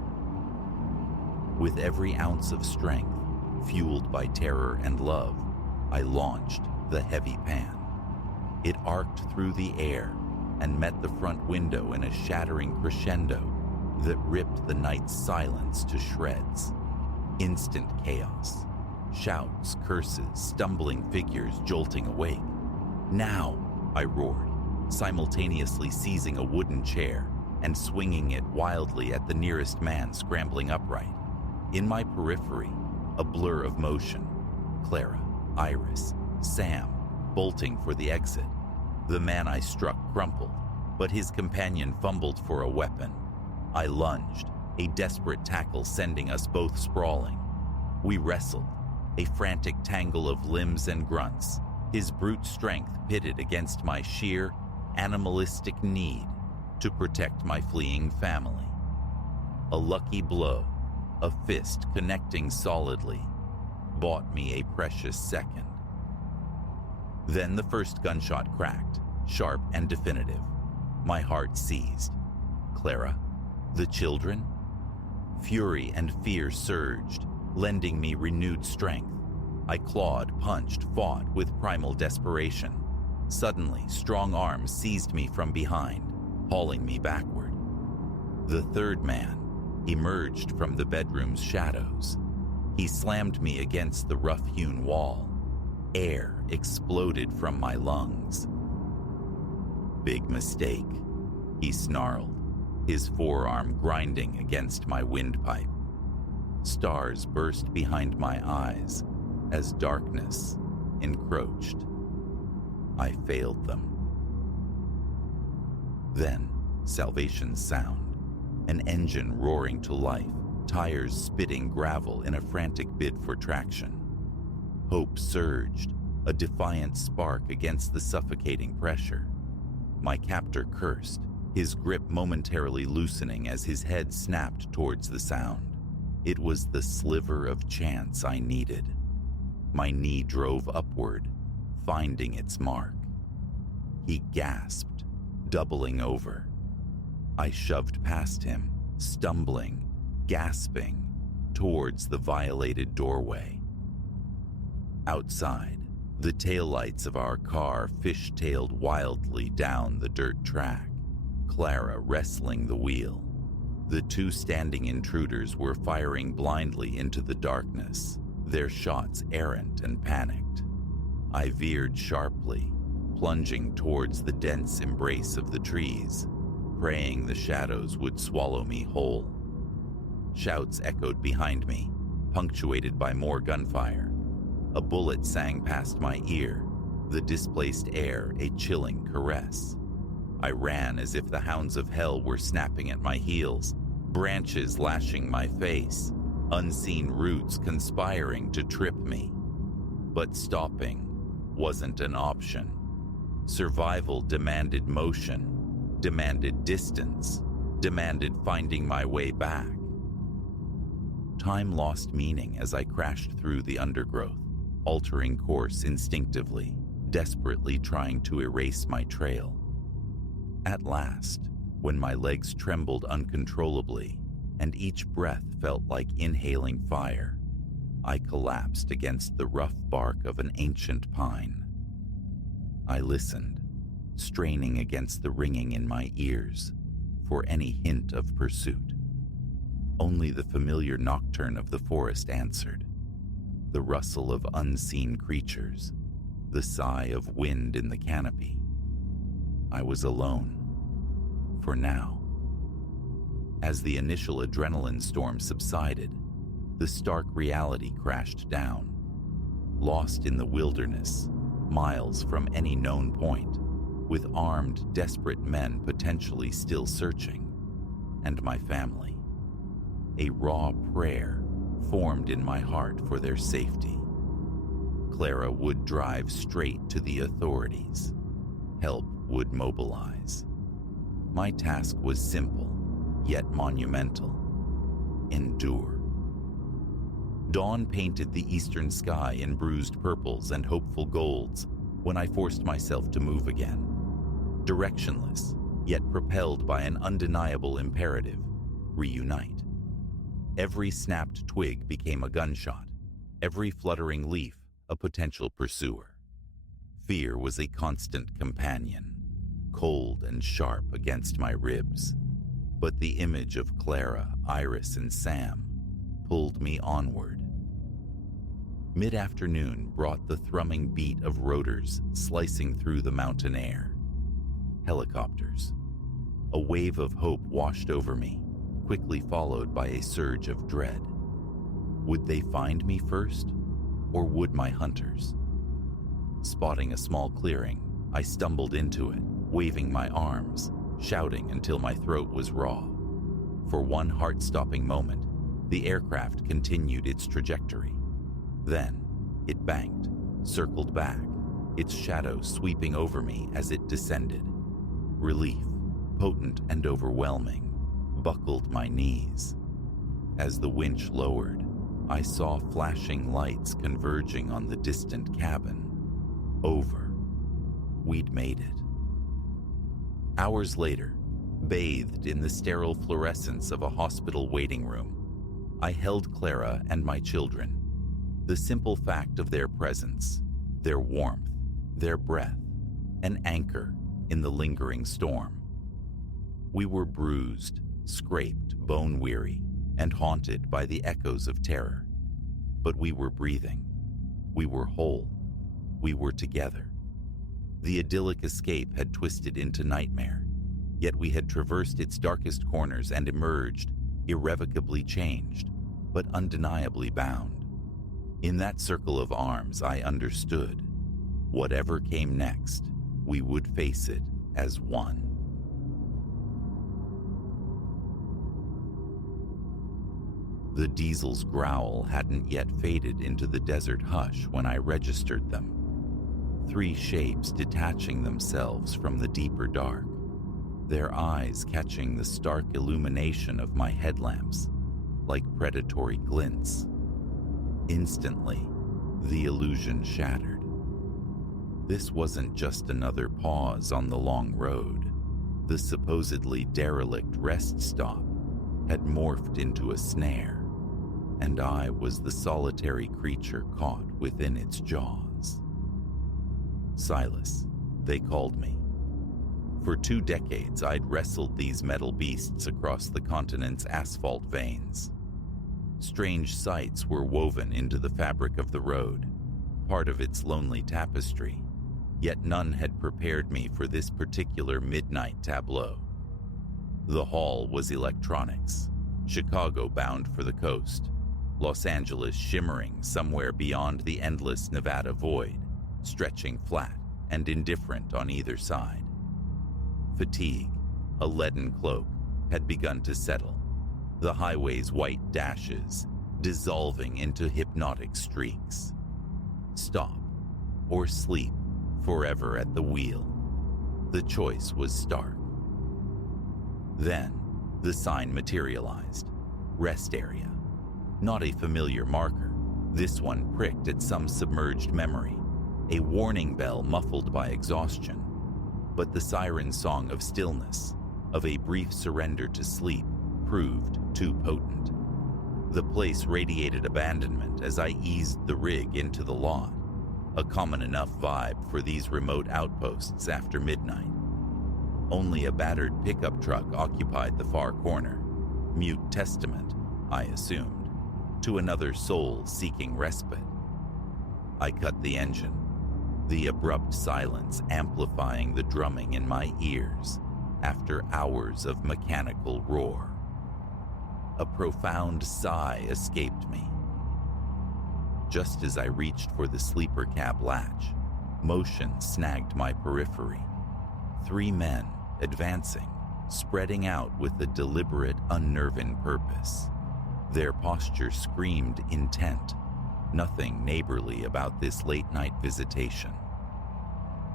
With every ounce of strength, fueled by terror and love, I launched the heavy pan. It arced through the air and met the front window in a shattering crescendo that ripped the night's silence to shreds. Instant chaos. Shouts, curses, stumbling figures jolting awake. "Now!" I roared, simultaneously seizing a wooden chair and swinging it wildly at the nearest man scrambling upright. In my periphery, a blur of motion. Clara, Iris, Sam, bolting for the exit. The man I struck crumpled, but his companion fumbled for a weapon. I lunged, a desperate tackle sending us both sprawling. We wrestled, a frantic tangle of limbs and grunts, his brute strength pitted against my sheer, animalistic need to protect my fleeing family. A lucky blow, a fist connecting solidly, bought me a precious second. Then the first gunshot cracked, sharp and definitive. My heart seized. Clara? The children? Fury and fear surged, lending me renewed strength. I clawed, punched, fought with primal desperation. Suddenly, strong arms seized me from behind, hauling me backward. The third man emerged from the bedroom's shadows. He slammed me against the rough-hewn wall. Air exploded from my lungs. "Big mistake," he snarled, his forearm grinding against my windpipe. Stars burst behind my eyes as darkness encroached. I failed them. Then, salvation's sound, an engine roaring to life, tires spitting gravel in a frantic bid for traction. Hope surged, a defiant spark against the suffocating pressure. My captor cursed, his grip momentarily loosening as his head snapped towards the sound. It was the sliver of chance I needed. My knee drove upward, finding its mark. He gasped, doubling over. I shoved past him, stumbling, gasping, towards the violated doorway. Outside, the taillights of our car fish-tailed wildly down the dirt track, Clara wrestling the wheel. The two standing intruders were firing blindly into the darkness, their shots errant and panicked. I veered sharply, plunging towards the dense embrace of the trees, praying the shadows would swallow me whole. Shouts echoed behind me, punctuated by more gunfire. A bullet sang past my ear, the displaced air a chilling caress. I ran as if the hounds of hell were snapping at my heels, branches lashing my face, unseen roots conspiring to trip me. But stopping wasn't an option. Survival demanded motion, demanded distance, demanded finding my way back. Time lost meaning as I crashed through the undergrowth, altering course instinctively, desperately trying to erase my trail. At last, when my legs trembled uncontrollably and each breath felt like inhaling fire, I collapsed against the rough bark of an ancient pine. I listened, straining against the ringing in my ears for any hint of pursuit. Only the familiar nocturne of the forest answered, the rustle of unseen creatures, the sigh of wind in the canopy. I was alone, for now. As the initial adrenaline storm subsided, the stark reality crashed down. Lost in the wilderness, miles from any known point, with armed, desperate men potentially still searching, and my family. A raw prayer formed in my heart for their safety. Clara would drive straight to the authorities. Help would mobilize. My task was simple, yet monumental. Endure. Dawn painted the eastern sky in bruised purples and hopeful golds when I forced myself to move again. Directionless, yet propelled by an undeniable imperative: reunite. Every snapped twig became a gunshot, every fluttering leaf a potential pursuer. Fear was a constant companion, cold and sharp against my ribs. But the image of Clara, Iris, and Sam pulled me onward. Mid-afternoon brought the thrumming beat of rotors slicing through the mountain air. Helicopters. A wave of hope washed over me, quickly followed by a surge of dread. Would they find me first, or would my hunters? Spotting a small clearing, I stumbled into it, waving my arms, shouting until my throat was raw. For one heart-stopping moment, the aircraft continued its trajectory. Then, it banked, circled back, its shadow sweeping over me as it descended. Relief, potent and overwhelming, buckled my knees. As the winch lowered, I saw flashing lights converging on the distant cabin. Over. We'd made it. Hours later, bathed in the sterile fluorescence of a hospital waiting room, I held Clara and my children. The simple fact of their presence, their warmth, their breath, an anchor in the lingering storm. We were bruised, scraped, bone-weary, and haunted by the echoes of terror. But we were breathing. We were whole. We were together. The idyllic escape had twisted into nightmare, yet we had traversed its darkest corners and emerged, irrevocably changed, but undeniably bound. In that circle of arms, I understood. Whatever came next, we would face it as one. The diesel's growl hadn't yet faded into the desert hush when I registered them. 3 shapes detaching themselves from the deeper dark, their eyes catching the stark illumination of my headlamps like predatory glints. Instantly, the illusion shattered. This wasn't just another pause on the long road. The supposedly derelict rest stop had morphed into a snare, and I was the solitary creature caught within its jaws. Silas, they called me. For 2 decades, I'd wrestled these metal beasts across the continent's asphalt veins. Strange sights were woven into the fabric of the road, part of its lonely tapestry, yet none had prepared me for this particular midnight tableau. The haul was electronics, Chicago bound for the coast, Los Angeles shimmering somewhere beyond the endless Nevada void, stretching flat and indifferent on either side. Fatigue, a leaden cloak, had begun to settle, the highway's white dashes dissolving into hypnotic streaks. Stop or sleep forever at the wheel. The choice was stark. Then, the sign materialized. Rest area. Not a familiar marker. This one pricked at some submerged memory, a warning bell muffled by exhaustion. But the siren song of stillness, of a brief surrender to sleep, proved too potent. The place radiated abandonment as I eased the rig into the lot, a common enough vibe for these remote outposts after midnight. Only a battered pickup truck occupied the far corner, mute testament, I assumed, to another soul seeking respite. I cut the engine, the abrupt silence amplifying the drumming in my ears after hours of mechanical roar. A profound sigh escaped me. Just as I reached for the sleeper cab latch, motion snagged my periphery. 3 men, advancing, spreading out with a deliberate, unnerving purpose. Their posture screamed intent, nothing neighborly about this late-night visitation.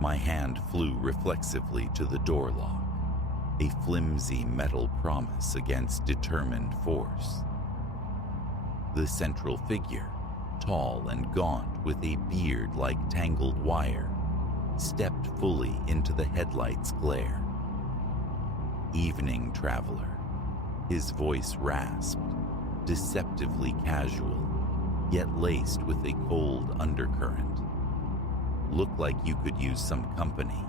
My hand flew reflexively to the door lock, a flimsy metal promise against determined force. The central figure, tall and gaunt with a beard like tangled wire, stepped fully into the headlights' glare. "Evening, traveler," his voice rasped, deceptively casual, yet laced with a cold undercurrent. "Look like you could use some company."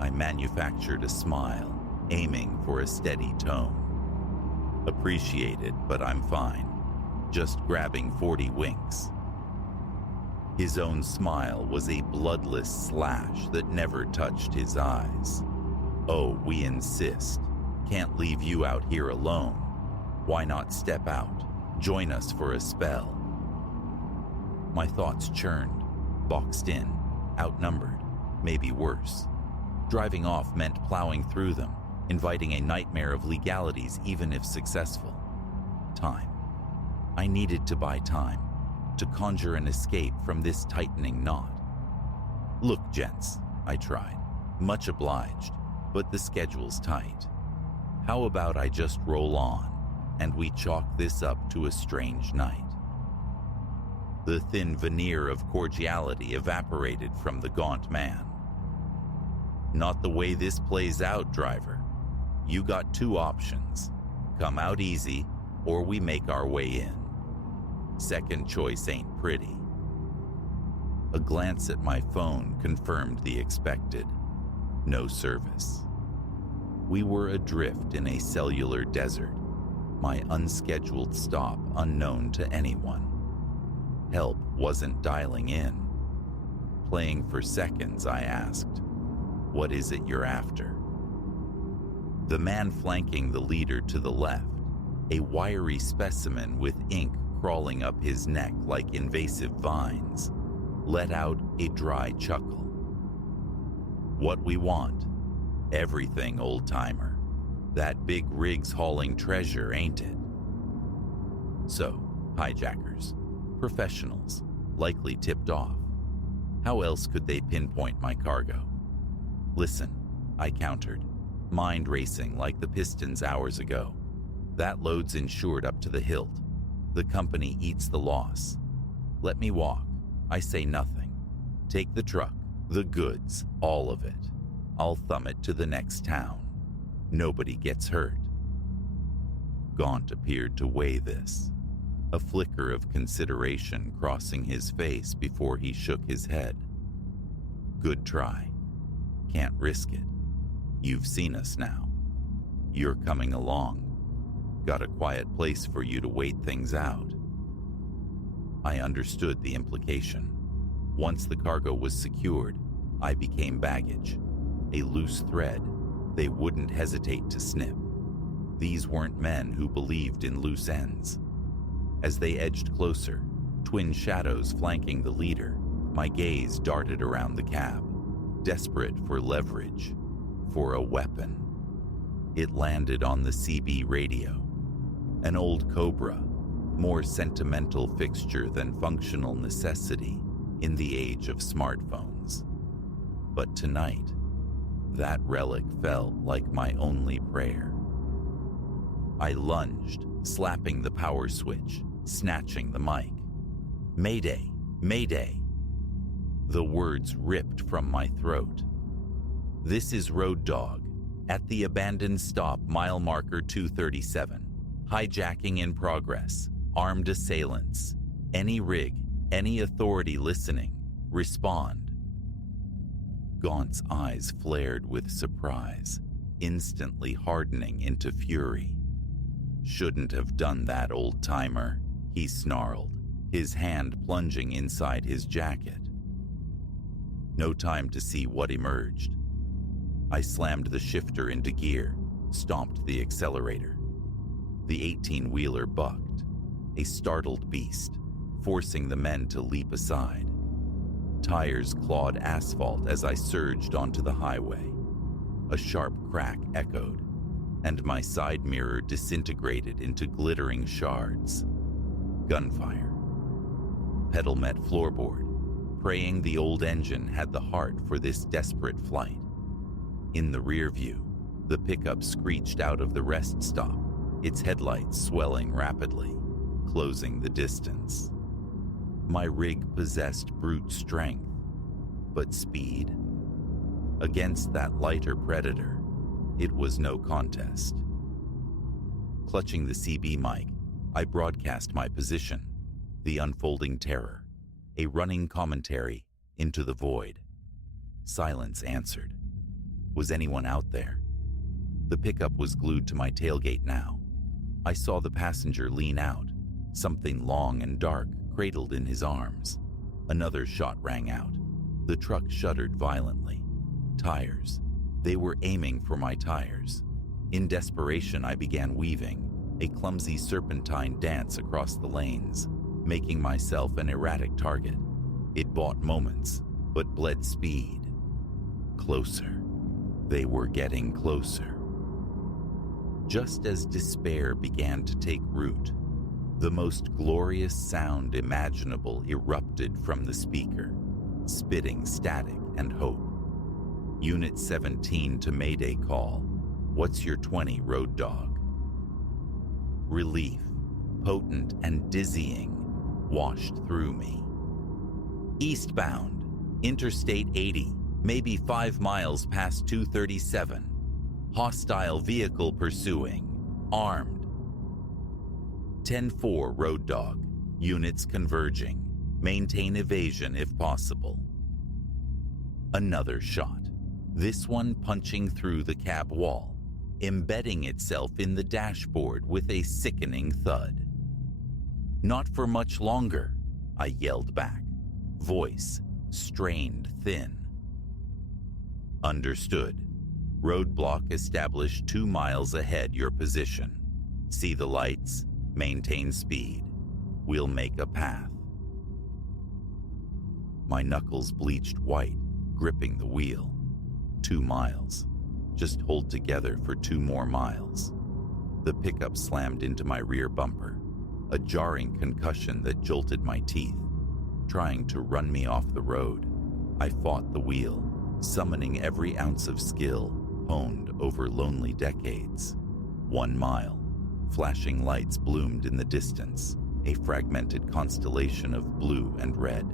I manufactured a smile, aiming for a steady tone. "Appreciated, but I'm fine. Just grabbing 40 winks." His own smile was a bloodless slash that never touched his eyes. "Oh, we insist. Can't leave you out here alone. Why not step out? Join us for a spell." My thoughts churned, boxed in, outnumbered, maybe worse. Driving off meant plowing through them, inviting a nightmare of legalities even if successful. Time. I needed to buy time, to conjure an escape from this tightening knot. "Look, gents," I tried, "much obliged, but the schedule's tight. How about I just roll on, and we chalk this up to a strange night?" The thin veneer of cordiality evaporated from the gaunt man. "Not the way this plays out, driver. You got two options. Come out easy, or we make our way in. Second choice ain't pretty." A glance at my phone confirmed the expected. No service. We were adrift in a cellular desert, my unscheduled stop unknown to anyone. Help wasn't dialing in. Playing for seconds, I asked, "What is it you're after?" The man flanking the leader to the left, a wiry specimen with ink crawling up his neck like invasive vines, let out a dry chuckle. "What we want? Everything, old-timer. That big rig's hauling treasure, ain't it?" So, hijackers, professionals, likely tipped off. How else could they pinpoint my cargo? "Listen," I countered, mind racing like the Pistons hours ago. "That load's insured up to the hilt. The company eats the loss. Let me walk. I say nothing. Take the truck, the goods, all of it. I'll thumb it to the next town. Nobody gets hurt." Gaunt appeared to weigh this, a flicker of consideration crossing his face before he shook his head. "Good try. Can't risk it. You've seen us now. You're coming along. Got a quiet place for you to wait things out." I understood the implication. Once the cargo was secured, I became baggage, a loose thread they wouldn't hesitate to snip. These weren't men who believed in loose ends. As they edged closer, twin shadows flanking the leader, my gaze darted around the cab, desperate for leverage, for a weapon. It landed on the CB radio, an old Cobra, more sentimental fixture than functional necessity in the age of smartphones. But tonight, that relic felt like my only prayer. I lunged, slapping the power switch, snatching the mic. "Mayday! Mayday!" The words ripped from my throat. "This is Road Dog, at the abandoned stop mile marker 237. Hijacking in progress. Armed assailants. Any rig, any authority listening, respond." Gaunt's eyes flared with surprise, instantly hardening into fury. "Shouldn't have done that, old-timer," he snarled, his hand plunging inside his jacket. No time to see what emerged. I slammed the shifter into gear, stomped the accelerator. The 18-wheeler bucked, a startled beast, forcing the men to leap aside. Tires clawed asphalt as I surged onto the highway. A sharp crack echoed, and my side mirror disintegrated into glittering shards. Gunfire. Pedal met floorboard, praying the old engine had the heart for this desperate flight. In the rear view, the pickup screeched out of the rest stop, its headlights swelling rapidly. closing the distance. My rig possessed brute strength, but speed? Against that lighter predator, it was no contest. Clutching the CB mic, I broadcast my position, the unfolding terror, a running commentary into the void. Silence answered. Was anyone out there? The pickup was glued to my tailgate now. I saw the passenger lean out, something long and dark cradled in his arms. Another shot rang out. The truck shuddered violently. Tires. They were aiming for my tires. In desperation, I began weaving, a clumsy serpentine dance across the lanes, making myself an erratic target. It bought moments, but bled speed. Closer. They were getting closer. Just as despair began to take root, the most glorious sound imaginable erupted from the speaker, spitting static and hope. Unit 17 to Mayday call. What's your 20, road dog? Relief, potent and dizzying, washed through me. Eastbound, Interstate 80, maybe 5 miles past 237. Hostile vehicle pursuing, armed. 10-4, road dog. Units converging. Maintain evasion if possible. Another shot. This one punching through the cab wall, embedding itself in the dashboard with a sickening thud. Not for much longer, I yelled back, voice strained thin. Understood. Roadblock established 2 miles ahead your position. See the lights, maintain speed. We'll make a path. My knuckles bleached white, gripping the wheel. 2 miles. Just hold together for 2 more miles. The pickup slammed into my rear bumper, a jarring concussion that jolted my teeth. Trying to run me off the road, I fought the wheel, summoning every ounce of skill honed over lonely decades. 1 mile. Flashing lights bloomed in the distance, a fragmented constellation of blue and red.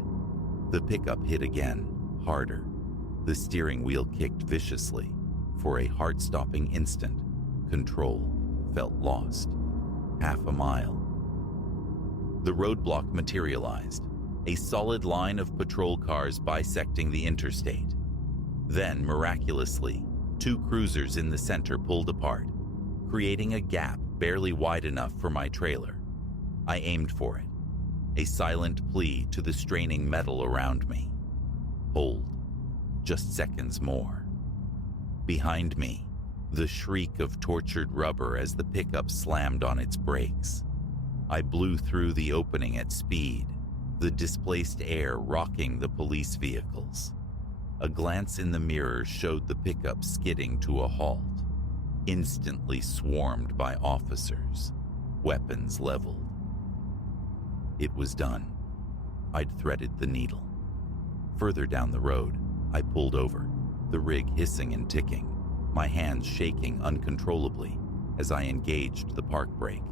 The pickup hit again, harder. The steering wheel kicked viciously. For a heart-stopping instant, control felt lost. 1/2 mile. The roadblock materialized, a solid line of patrol cars bisecting the interstate. Then, miraculously, 2 cruisers in the center pulled apart, creating a gap barely wide enough for my trailer. I aimed for it, a silent plea to the straining metal around me. Hold. Just seconds more. Behind me, the shriek of tortured rubber as the pickup slammed on its brakes. I blew through the opening at speed, the displaced air rocking the police vehicles. A glance in the mirror showed the pickup skidding to a halt, instantly swarmed by officers, weapons leveled. It was done. I'd threaded the needle. Further down the road, I pulled over, the rig hissing and ticking, my hands shaking uncontrollably as I engaged the park brake.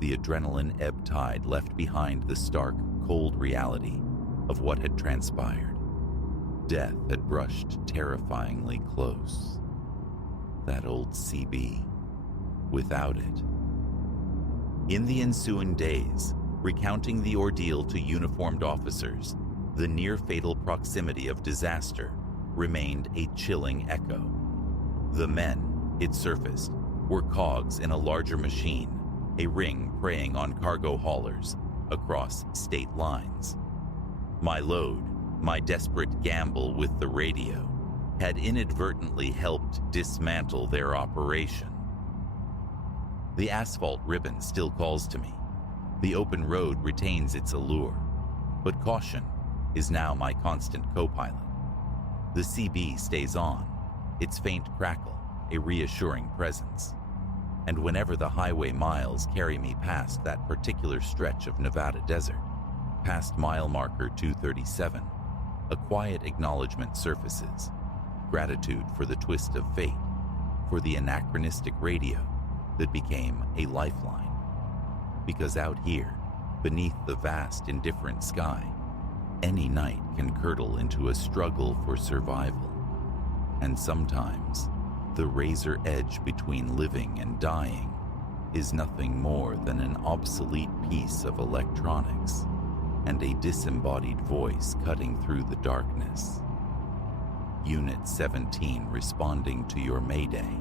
The adrenaline ebb tide left behind the stark, cold reality of what had transpired. Death had brushed terrifyingly close. That old CB. Without it. In the ensuing days, recounting the ordeal to uniformed officers, the near-fatal proximity of disaster remained a chilling echo. The men, it surfaced, were cogs in a larger machine, a ring preying on cargo haulers across state lines. My load, my desperate gamble with the radio, had inadvertently helped dismantle their operation. The asphalt ribbon still calls to me. The open road retains its allure, but caution is now my constant co-pilot. The CB stays on, its faint crackle a reassuring presence. And whenever the highway miles carry me past that particular stretch of Nevada desert, past mile marker 237, a quiet acknowledgement surfaces, gratitude for the twist of fate, for the anachronistic radio that became a lifeline. Because out here, beneath the vast indifferent sky, any night can curdle into a struggle for survival. And sometimes, the razor edge between living and dying is nothing more than an obsolete piece of electronics and a disembodied voice cutting through the darkness. Unit 17 responding to your mayday.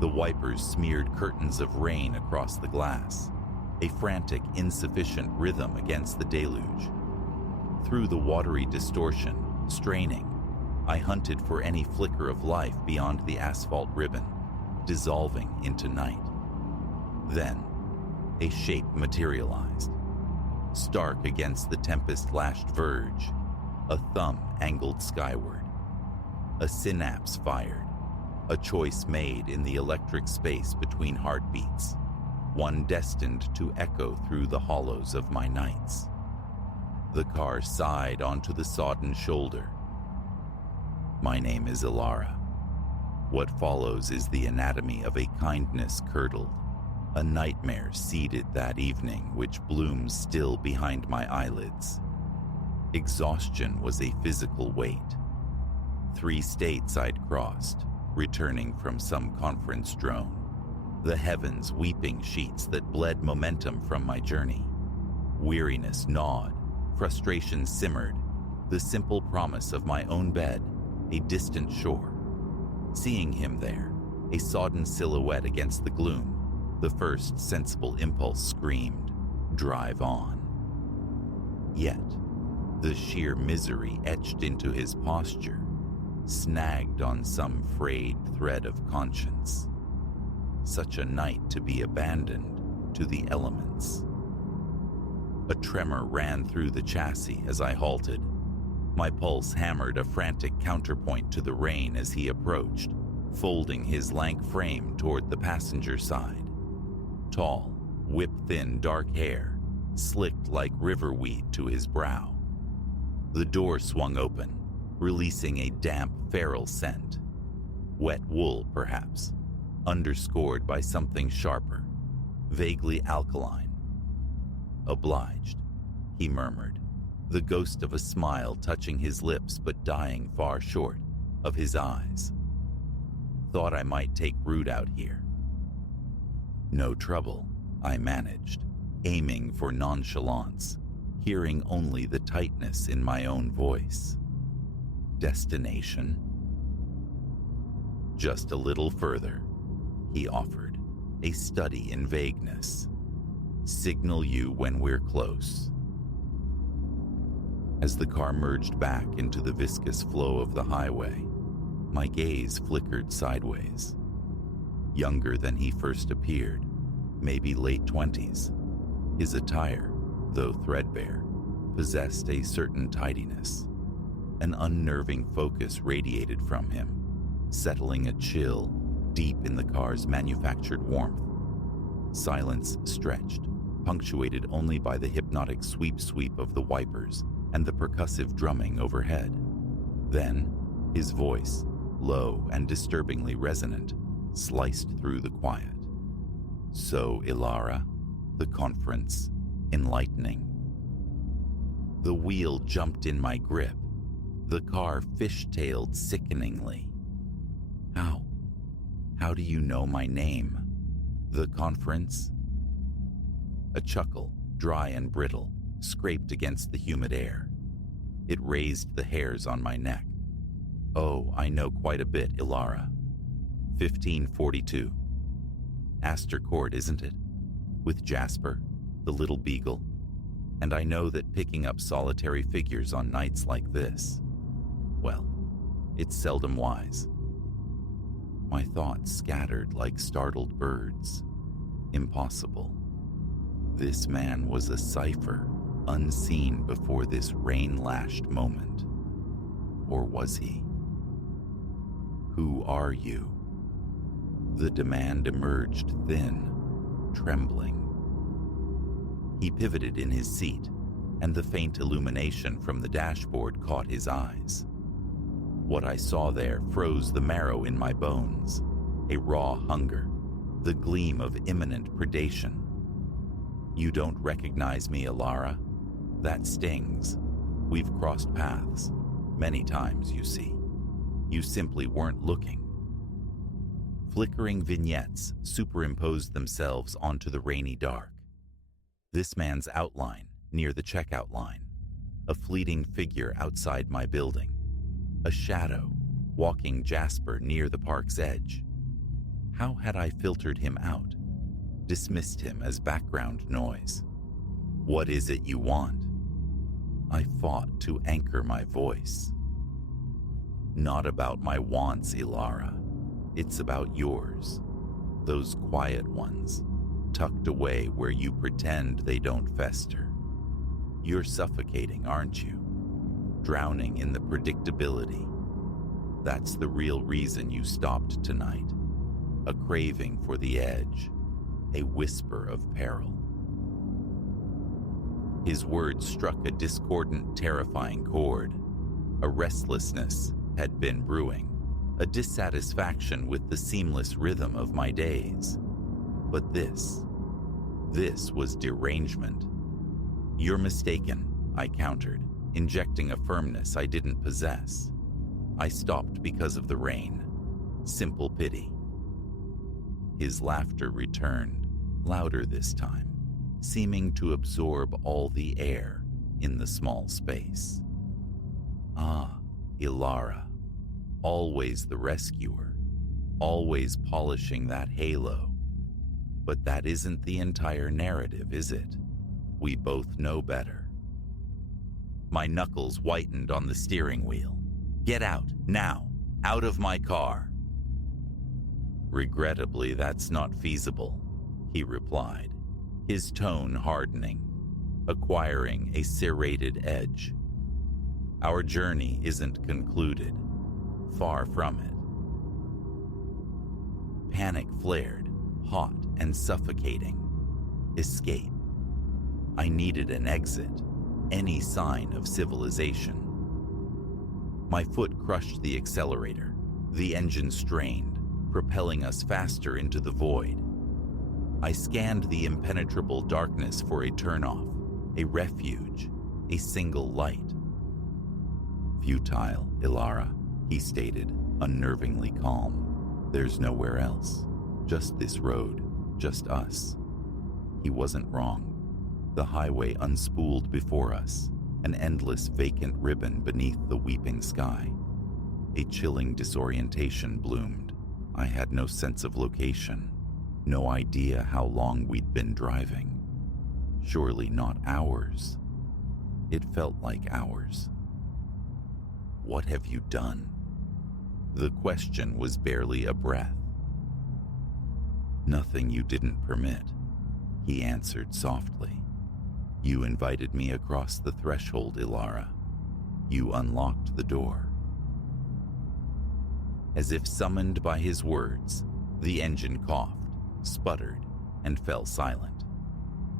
The wipers smeared curtains of rain across the glass, a frantic, insufficient rhythm against the deluge. Through the watery distortion, straining, I hunted for any flicker of life beyond the asphalt ribbon, dissolving into night. Then, a shape materialized. Stark against the tempest-lashed verge, a thumb angled skyward. A synapse fired, a choice made in the electric space between heartbeats, one destined to echo through the hollows of my nights. The car sighed onto the sodden shoulder. My name is Ilara. What follows is the anatomy of a kindness curdled, a nightmare seeded that evening which blooms still behind my eyelids. Exhaustion was a physical weight. 3 states I'd crossed, returning from some conference drone. The heavens weeping sheets that bled momentum from my journey. Weariness gnawed, frustration simmered, the simple promise of my own bed, a distant shore. Seeing him there, a sodden silhouette against the gloom, the first sensible impulse screamed, drive on. Yet, the sheer misery etched into his posture, snagged on some frayed thread of conscience. Such a night to be abandoned to the elements. A tremor ran through the chassis as I halted. My pulse hammered a frantic counterpoint to the rain as he approached, folding his lank frame toward the passenger side. Tall, whip-thin dark hair, slicked like river weed to his brow. The door swung open, releasing a damp, feral scent. Wet wool, perhaps, underscored by something sharper, vaguely alkaline. Obliged, he murmured, the ghost of a smile touching his lips but dying far short of his eyes. Thought I might take root out here. No trouble, I managed, aiming for nonchalance, hearing only the tightness in my own voice. Destination? Just a little further, he offered, a study in vagueness. Signal you when we're close. As the car merged back into the viscous flow of the highway, my gaze flickered sideways. Younger than he first appeared, maybe late 20s, his attire, though threadbare, possessed a certain tidiness. An unnerving focus radiated from him, settling a chill deep in the car's manufactured warmth. Silence stretched, punctuated only by the hypnotic sweep of the wipers and the percussive drumming overhead. Then, his voice, low and disturbingly resonant, sliced through the quiet. So, Ilara, the conference, enlightening. The wheel jumped in my grip. The car fishtailed sickeningly. How do you know my name? The conference? A chuckle, dry and brittle, scraped against the humid air. It raised the hairs on my neck. Oh, I know quite a bit, Ilara. 1542. Astor Court, isn't it? With Jasper, the little beagle. And I know that picking up solitary figures on nights like this, well, it's seldom wise. My thoughts scattered like startled birds. Impossible. This man was a cipher, unseen before this rain-lashed moment. Or was he? Who are you? The demand emerged thin, trembling. He pivoted in his seat, and the faint illumination from the dashboard caught his eyes. What I saw there froze the marrow in my bones. a raw hunger, the gleam of imminent predation. You don't recognize me, Ilara? That stings. We've crossed paths many times, you see. You simply weren't looking. Flickering vignettes superimposed themselves onto the rainy dark. This man's outline near the checkout line, a fleeting figure outside my building, a shadow walking Jasper near the park's edge. How had I filtered him out, dismissed him as background noise? What is it you want? I fought to anchor my voice. Not about my wants, Ilara. It's about yours. Those quiet ones, tucked away where you pretend they don't fester. You're suffocating, aren't you? Drowning in the predictability. That's the real reason you stopped tonight. A craving for the edge, a whisper of peril. His words struck a discordant, terrifying chord. A restlessness had been brewing, a dissatisfaction with the seamless rhythm of my days. But this was derangement. You're mistaken, I countered, injecting a firmness I didn't possess. I stopped because of the rain. Simple pity. His laughter returned, louder this time, seeming to absorb all the air in the small space. Ah, Ilara, always the rescuer, always polishing that halo. But that isn't the entire narrative, is it? We both know better. My knuckles whitened on the steering wheel. Get out, now, out of my car. Regrettably, that's not feasible, he replied, his tone hardening, acquiring a serrated edge. Our journey isn't concluded. Far from it. Panic flared, hot and suffocating. Escape. I needed an exit, any sign of civilization. My foot crushed the accelerator. The engine strained, propelling us faster into the void. I scanned the impenetrable darkness for a turnoff, a refuge, a single light. Futile, Ilara, he stated, unnervingly calm. There's nowhere else. Just this road, just us. He wasn't wrong. The highway unspooled before us, an endless vacant ribbon beneath the weeping sky. A chilling disorientation bloomed. I had no sense of location, no idea how long we'd been driving. Surely not hours. It felt like hours. What have you done? The question was barely a breath. Nothing you didn't permit, he answered softly. You invited me across the threshold, Ilara. You unlocked the door. As if summoned by his words, the engine coughed, sputtered, and fell silent.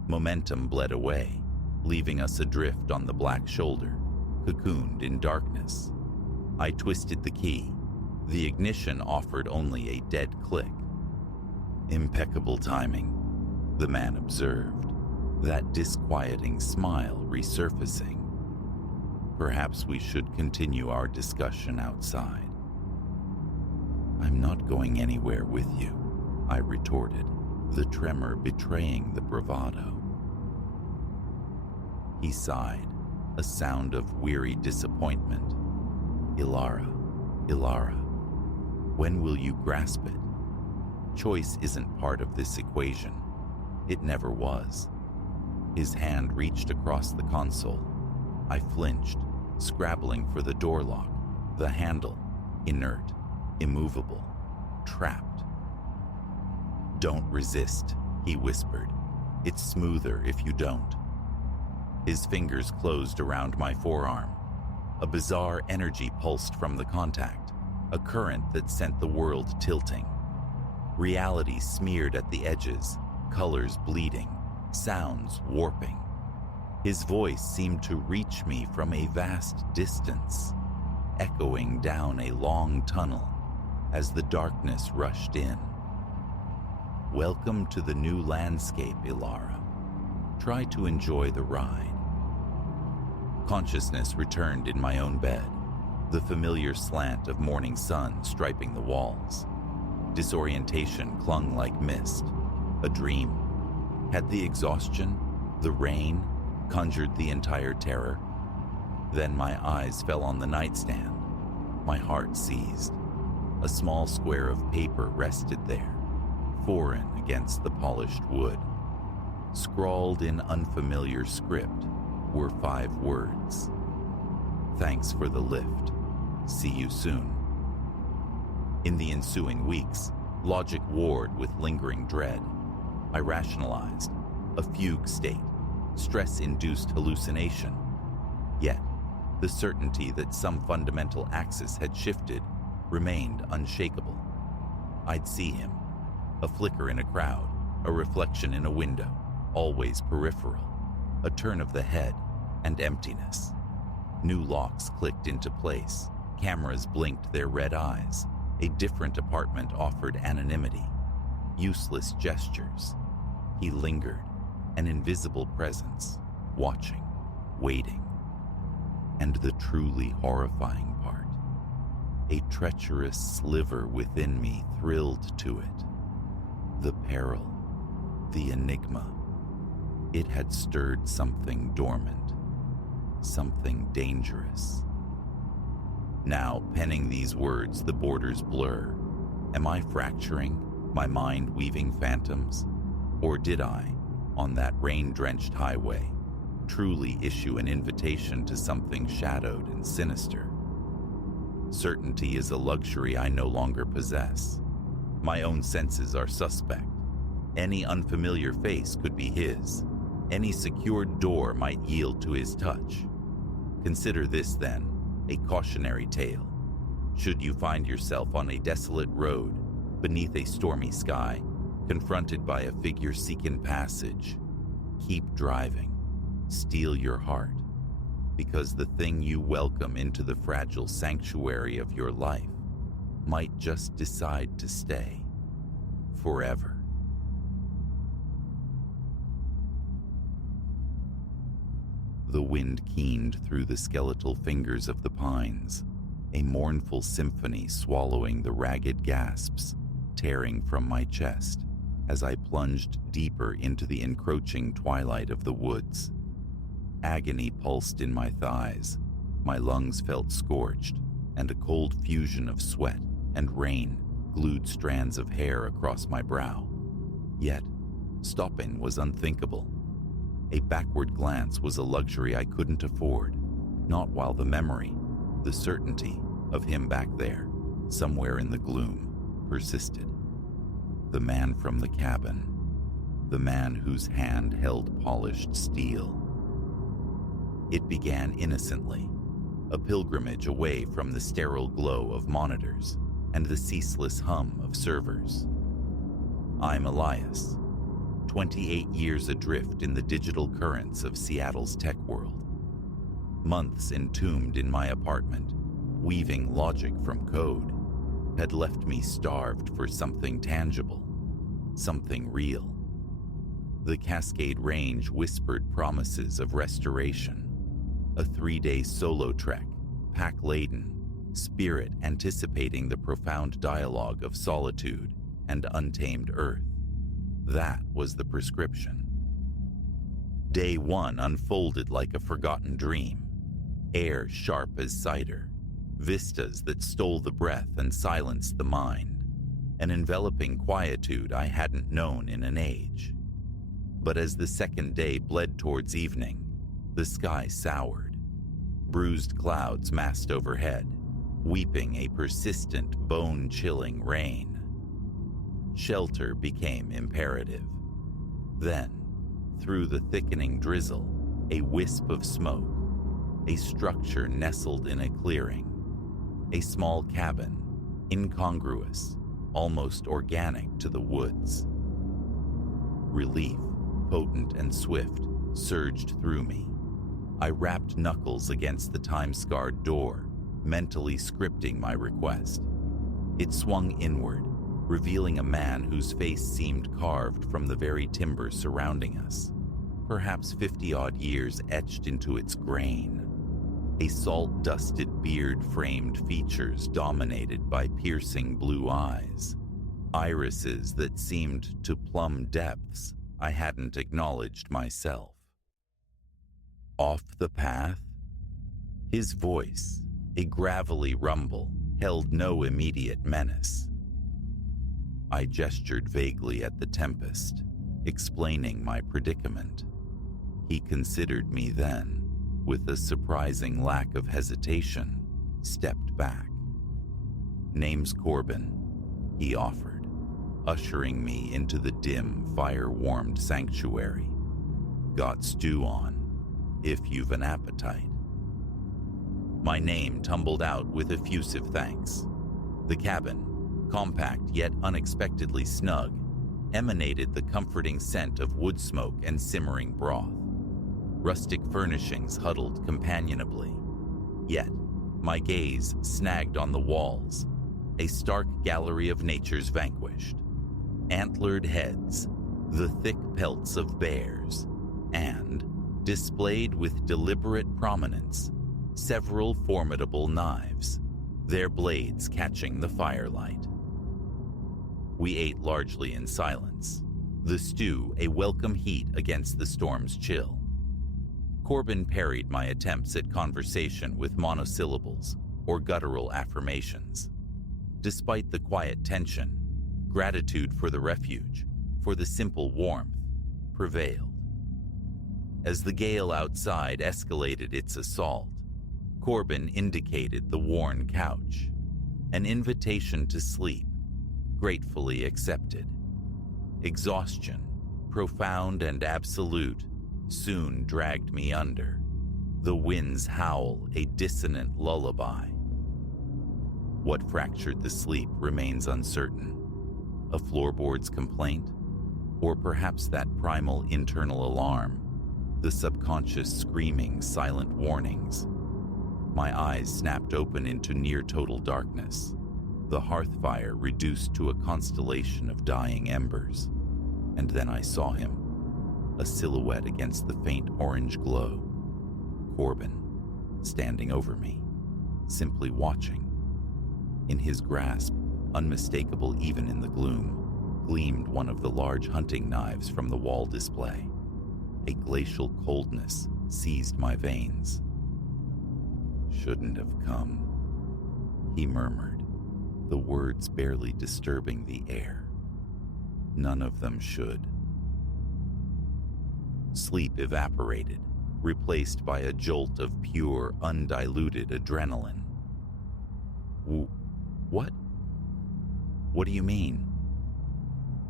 Momentum bled away, leaving us adrift on the black shoulder, cocooned in darkness. I twisted the key. The ignition offered only a dead click. Impeccable timing, the man observed, that disquieting smile resurfacing. Perhaps we should continue our discussion outside. I'm not going anywhere with you, I retorted, the tremor betraying the bravado. He sighed, a sound of weary disappointment. Ilara, when will you grasp it? Choice isn't part of this equation. It never was. His hand reached across the console. I flinched, scrabbling for the door lock, the handle, inert, immovable, trapped. Don't resist, he whispered. It's smoother if you don't. His fingers closed around my forearm. A bizarre energy pulsed from the contact, a current that sent the world tilting. Reality smeared at the edges, colors bleeding, sounds warping. His voice seemed to reach me from a vast distance, echoing down a long tunnel. as the darkness rushed in. "Welcome to the new landscape, Ilara. Try to enjoy the ride." Consciousness returned in my own bed, the familiar slant of morning sun striping the walls. Disorientation clung like mist. A dream. Had the exhaustion, the rain, conjured the entire terror? Then my eyes fell on the nightstand. My heart seized. A small square of paper rested there, foreign against the polished wood. Scrawled in unfamiliar script were 5 words. "Thanks for the lift. See you soon." In the ensuing weeks, logic warred with lingering dread. I rationalized. A fugue state, stress-induced hallucination. Yet, the certainty that some fundamental axis had shifted remained unshakable. I'd see him. A flicker in a crowd, a reflection in a window, always peripheral. A turn of the head, and emptiness. New locks clicked into place. Cameras blinked their red eyes. A different apartment offered anonymity. Useless gestures. He lingered, an invisible presence, watching, waiting. And the truly horrifying part. A treacherous sliver within me thrilled to it. The peril, the enigma. It had stirred something dormant, something dangerous. Now, penning these words, the borders blur. Am I fracturing, my mind weaving phantoms? Or did I, on that rain-drenched highway, truly issue an invitation to something shadowed and sinister? Certainty is a luxury I no longer possess. My own senses are suspect. Any unfamiliar face could be his. Any secured door might yield to his touch. Consider this, then, a cautionary tale. Should you find yourself on a desolate road, beneath a stormy sky, confronted by a figure seeking passage, keep driving. Steel your heart, because the thing you welcome into the fragile sanctuary of your life might just decide to stay forever. The wind keened through the skeletal fingers of the pines, a mournful symphony swallowing the ragged gasps tearing from my chest as I plunged deeper into the encroaching twilight of the woods. Agony pulsed in my thighs, my lungs felt scorched, and a cold fusion of sweat and rain glued strands of hair across my brow. Yet, stopping was unthinkable. A backward glance was a luxury I couldn't afford, not while the memory, the certainty of him back there, somewhere in the gloom, persisted. The man from the cabin, the man whose hand held polished steel. It began innocently, a pilgrimage away from the sterile glow of monitors and the ceaseless hum of servers. I'm Elias, 28 years adrift in the digital currents of Seattle's tech world. Months entombed in my apartment, weaving logic from code, had left me starved for something tangible, something real. The Cascade Range whispered promises of restoration, a 3-day solo trek, pack-laden, spirit anticipating the profound dialogue of solitude and untamed earth. That was the prescription. Day 1 unfolded like a forgotten dream. Air sharp as cider, vistas that stole the breath and silenced the mind, an enveloping quietude I hadn't known in an age. But as the second day bled towards evening, the sky soured. Bruised clouds massed overhead, weeping a persistent, bone-chilling rain. Shelter became imperative. Then, through the thickening drizzle, a wisp of smoke, a structure nestled in a clearing, a small cabin, incongruous, almost organic to the woods. Relief, potent and swift, surged through me. I rapped knuckles against the time-scarred door, mentally scripting my request. It swung inward, revealing a man whose face seemed carved from the very timber surrounding us, perhaps 50-odd years etched into its grain. A salt-dusted beard framed features dominated by piercing blue eyes, irises that seemed to plumb depths I hadn't acknowledged myself. Off the path? His voice, a gravelly rumble, held no immediate menace. I gestured vaguely at the tempest, explaining my predicament. He considered me then, with a surprising lack of hesitation, stepped back. "Name's Corbin," he offered, ushering me into the dim, fire-warmed sanctuary. "Got stew on, if you've an appetite." My name tumbled out with effusive thanks. The cabin, compact yet unexpectedly snug, emanated the comforting scent of wood smoke and simmering broth. Rustic furnishings huddled companionably. Yet, my gaze snagged on the walls, a stark gallery of nature's vanquished. Antlered heads, the thick pelts of bears, and, displayed with deliberate prominence, several formidable knives, their blades catching the firelight. We ate largely in silence, the stew a welcome heat against the storm's chill. Corbin parried my attempts at conversation with monosyllables or guttural affirmations. Despite the quiet tension, gratitude for the refuge, for the simple warmth, prevailed. As the gale outside escalated its assault, Corbin indicated the worn couch, an invitation to sleep, gratefully accepted. Exhaustion, profound and absolute, soon dragged me under, the wind's howl a dissonant lullaby. What fractured the sleep remains uncertain. A floorboard's complaint, or perhaps that primal internal alarm, the subconscious screaming silent warnings. My eyes snapped open into near-total darkness, the hearth fire reduced to a constellation of dying embers. And then I saw him, a silhouette against the faint orange glow. Corbin, standing over me, simply watching. In his grasp, unmistakable even in the gloom, gleamed one of the large hunting knives from the wall display. A glacial coldness seized my veins. "Shouldn't have come," he murmured, the words barely disturbing the air. "None of them should." Sleep evaporated, replaced by a jolt of pure, undiluted adrenaline. What? What do you mean?"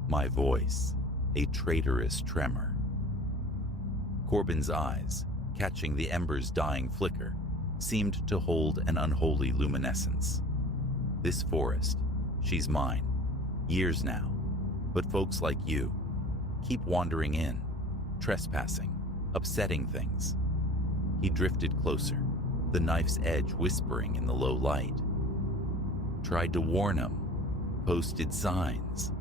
My voice, a traitorous tremor. Corbin's eyes, catching the ember's dying flicker, seemed to hold an unholy luminescence. "This forest, she's mine. Years now. But folks like you keep wandering in, trespassing, upsetting things." He drifted closer, the knife's edge whispering in the low light. "Tried to warn 'em, posted signs,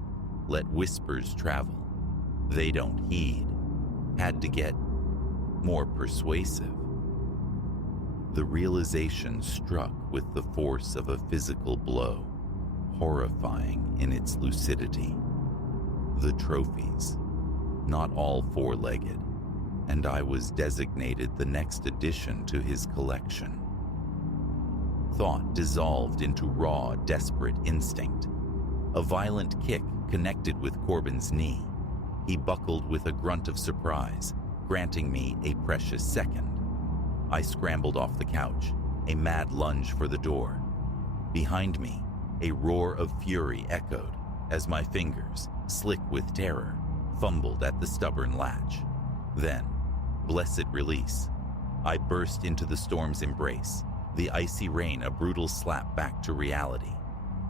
let whispers travel. They don't heed. Had to get more persuasive." The realization struck with the force of a physical blow, horrifying in its lucidity. The trophies, not all four-legged, and I was designated the next addition to his collection. Thought dissolved into raw, desperate instinct. A violent kick connected with Corbin's knee. He buckled with a grunt of surprise, granting me a precious second. I scrambled off the couch, a mad lunge for the door. Behind me, a roar of fury echoed as my fingers, slick with terror, fumbled at the stubborn latch. Then, blessed release, I burst into the storm's embrace, the icy rain a brutal slap back to reality.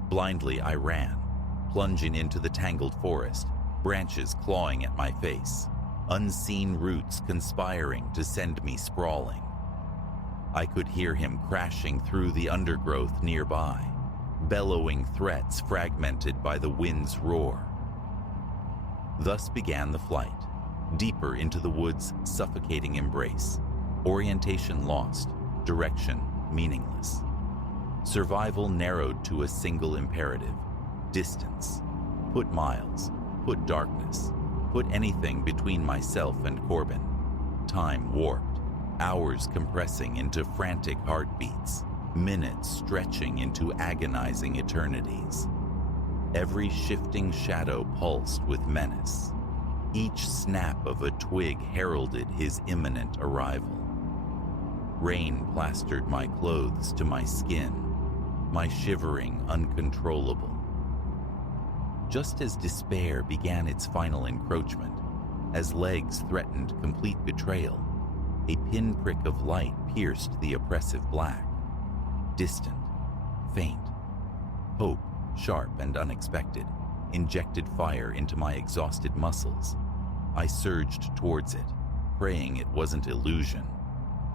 Blindly I ran, plunging into the tangled forest, branches clawing at my face, unseen roots conspiring to send me sprawling. I could hear him crashing through the undergrowth nearby, bellowing threats fragmented by the wind's roar. Thus began the flight, deeper into the wood's suffocating embrace, orientation lost, direction meaningless. Survival narrowed to a single imperative: distance. Put miles, put darkness, put anything between myself and Corbin. Time warped, hours compressing into frantic heartbeats, minutes stretching into agonizing eternities. Every shifting shadow pulsed with menace. Each snap of a twig heralded his imminent arrival. Rain plastered my clothes to my skin, my shivering uncontrollable. Just as despair began its final encroachment, as legs threatened complete betrayal, a pinprick of light pierced the oppressive black. Distant, faint. Hope, sharp and unexpected, injected fire into my exhausted muscles. I surged towards it, praying it wasn't illusion,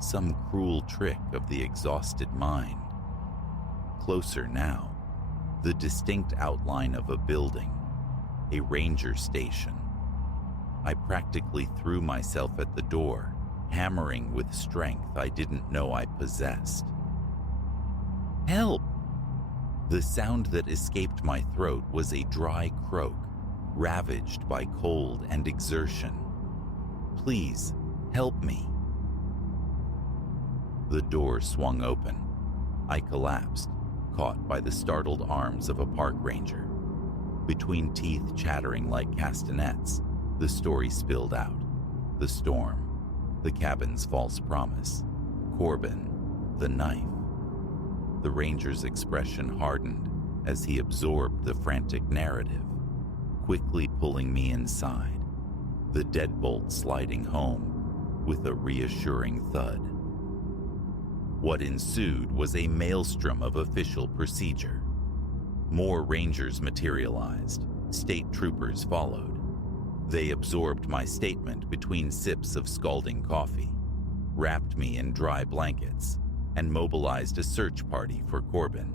some cruel trick of the exhausted mind. Closer now, the distinct outline of a building, a ranger station. I practically threw myself at the door, hammering with strength I didn't know I possessed. Help! The sound that escaped my throat was a dry croak, ravaged by cold and exertion. Please, help me. The door swung open. I collapsed, caught by the startled arms of a park ranger. Between teeth chattering like castanets, the story spilled out. The storm, the cabin's false promise, Corbin, the knife. The ranger's expression hardened as he absorbed the frantic narrative, quickly pulling me inside, the deadbolt sliding home with a reassuring thud. What ensued was a maelstrom of official procedure. More rangers materialized. State troopers followed. They absorbed my statement between sips of scalding coffee, wrapped me in dry blankets, and mobilized a search party for Corbin.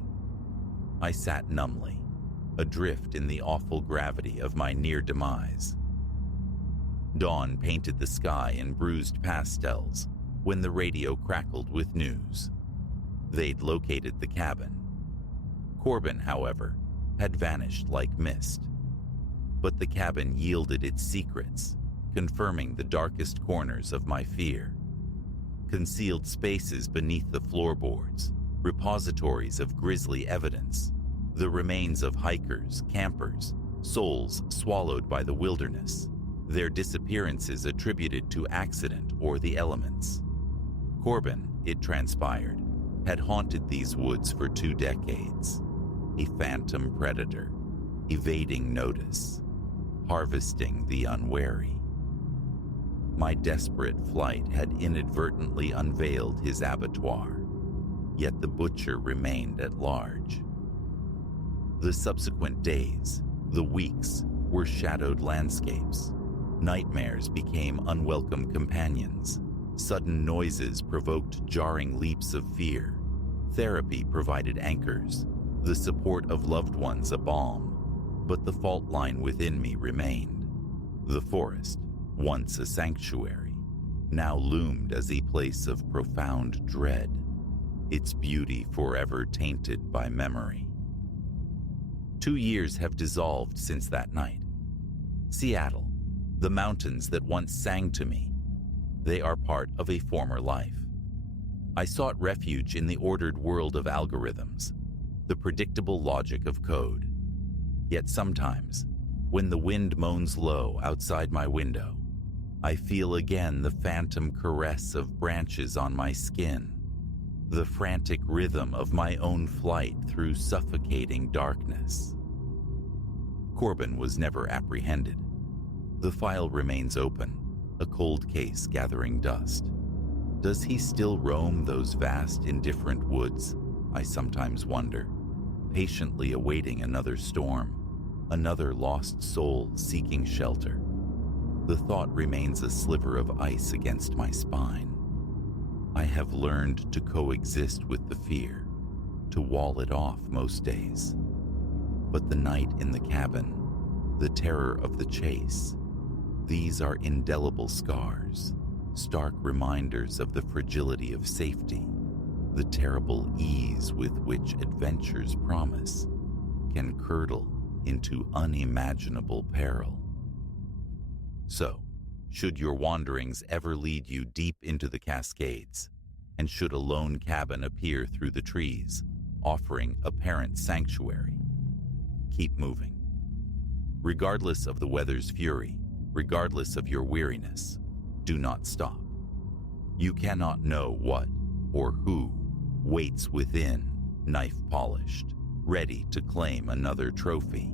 I sat numbly, adrift in the awful gravity of my near demise. Dawn painted the sky in bruised pastels when the radio crackled with news. They'd located the cabin. Corbin, however, had vanished like mist. But the cabin yielded its secrets, confirming the darkest corners of my fear. Concealed spaces beneath the floorboards, repositories of grisly evidence, the remains of hikers, campers, souls swallowed by the wilderness, their disappearances attributed to accident or the elements. Corbin, it transpired, had haunted these woods for 2 decades, a phantom predator, evading notice, harvesting the unwary. My desperate flight had inadvertently unveiled his abattoir, yet the butcher remained at large. The subsequent days, the weeks, were shadowed landscapes. Nightmares became unwelcome companions. Sudden noises provoked jarring leaps of fear. Therapy provided anchors, the support of loved ones a balm. But the fault line within me remained. The forest, once a sanctuary, now loomed as a place of profound dread, its beauty forever tainted by memory. 2 years have dissolved since that night. Seattle, the mountains that once sang to me, they are part of a former life. I sought refuge in the ordered world of algorithms, the predictable logic of code. Yet sometimes, when the wind moans low outside my window, I feel again the phantom caress of branches on my skin, the frantic rhythm of my own flight through suffocating darkness. Corbin was never apprehended. The file remains open, a cold case gathering dust. Does he still roam those vast, indifferent woods? I sometimes wonder, patiently awaiting another storm, another lost soul seeking shelter. The thought remains a sliver of ice against my spine. I have learned to coexist with the fear, to wall it off most days. But the night in the cabin, the terror of the chase, these are indelible scars, stark reminders of the fragility of safety, the terrible ease with which adventure's promise can curdle into unimaginable peril. So, should your wanderings ever lead you deep into the Cascades, and should a lone cabin appear through the trees, offering apparent sanctuary, keep moving. Regardless of the weather's fury, regardless of your weariness, do not stop. You cannot know what or who waits within, knife polished, ready to claim another trophy.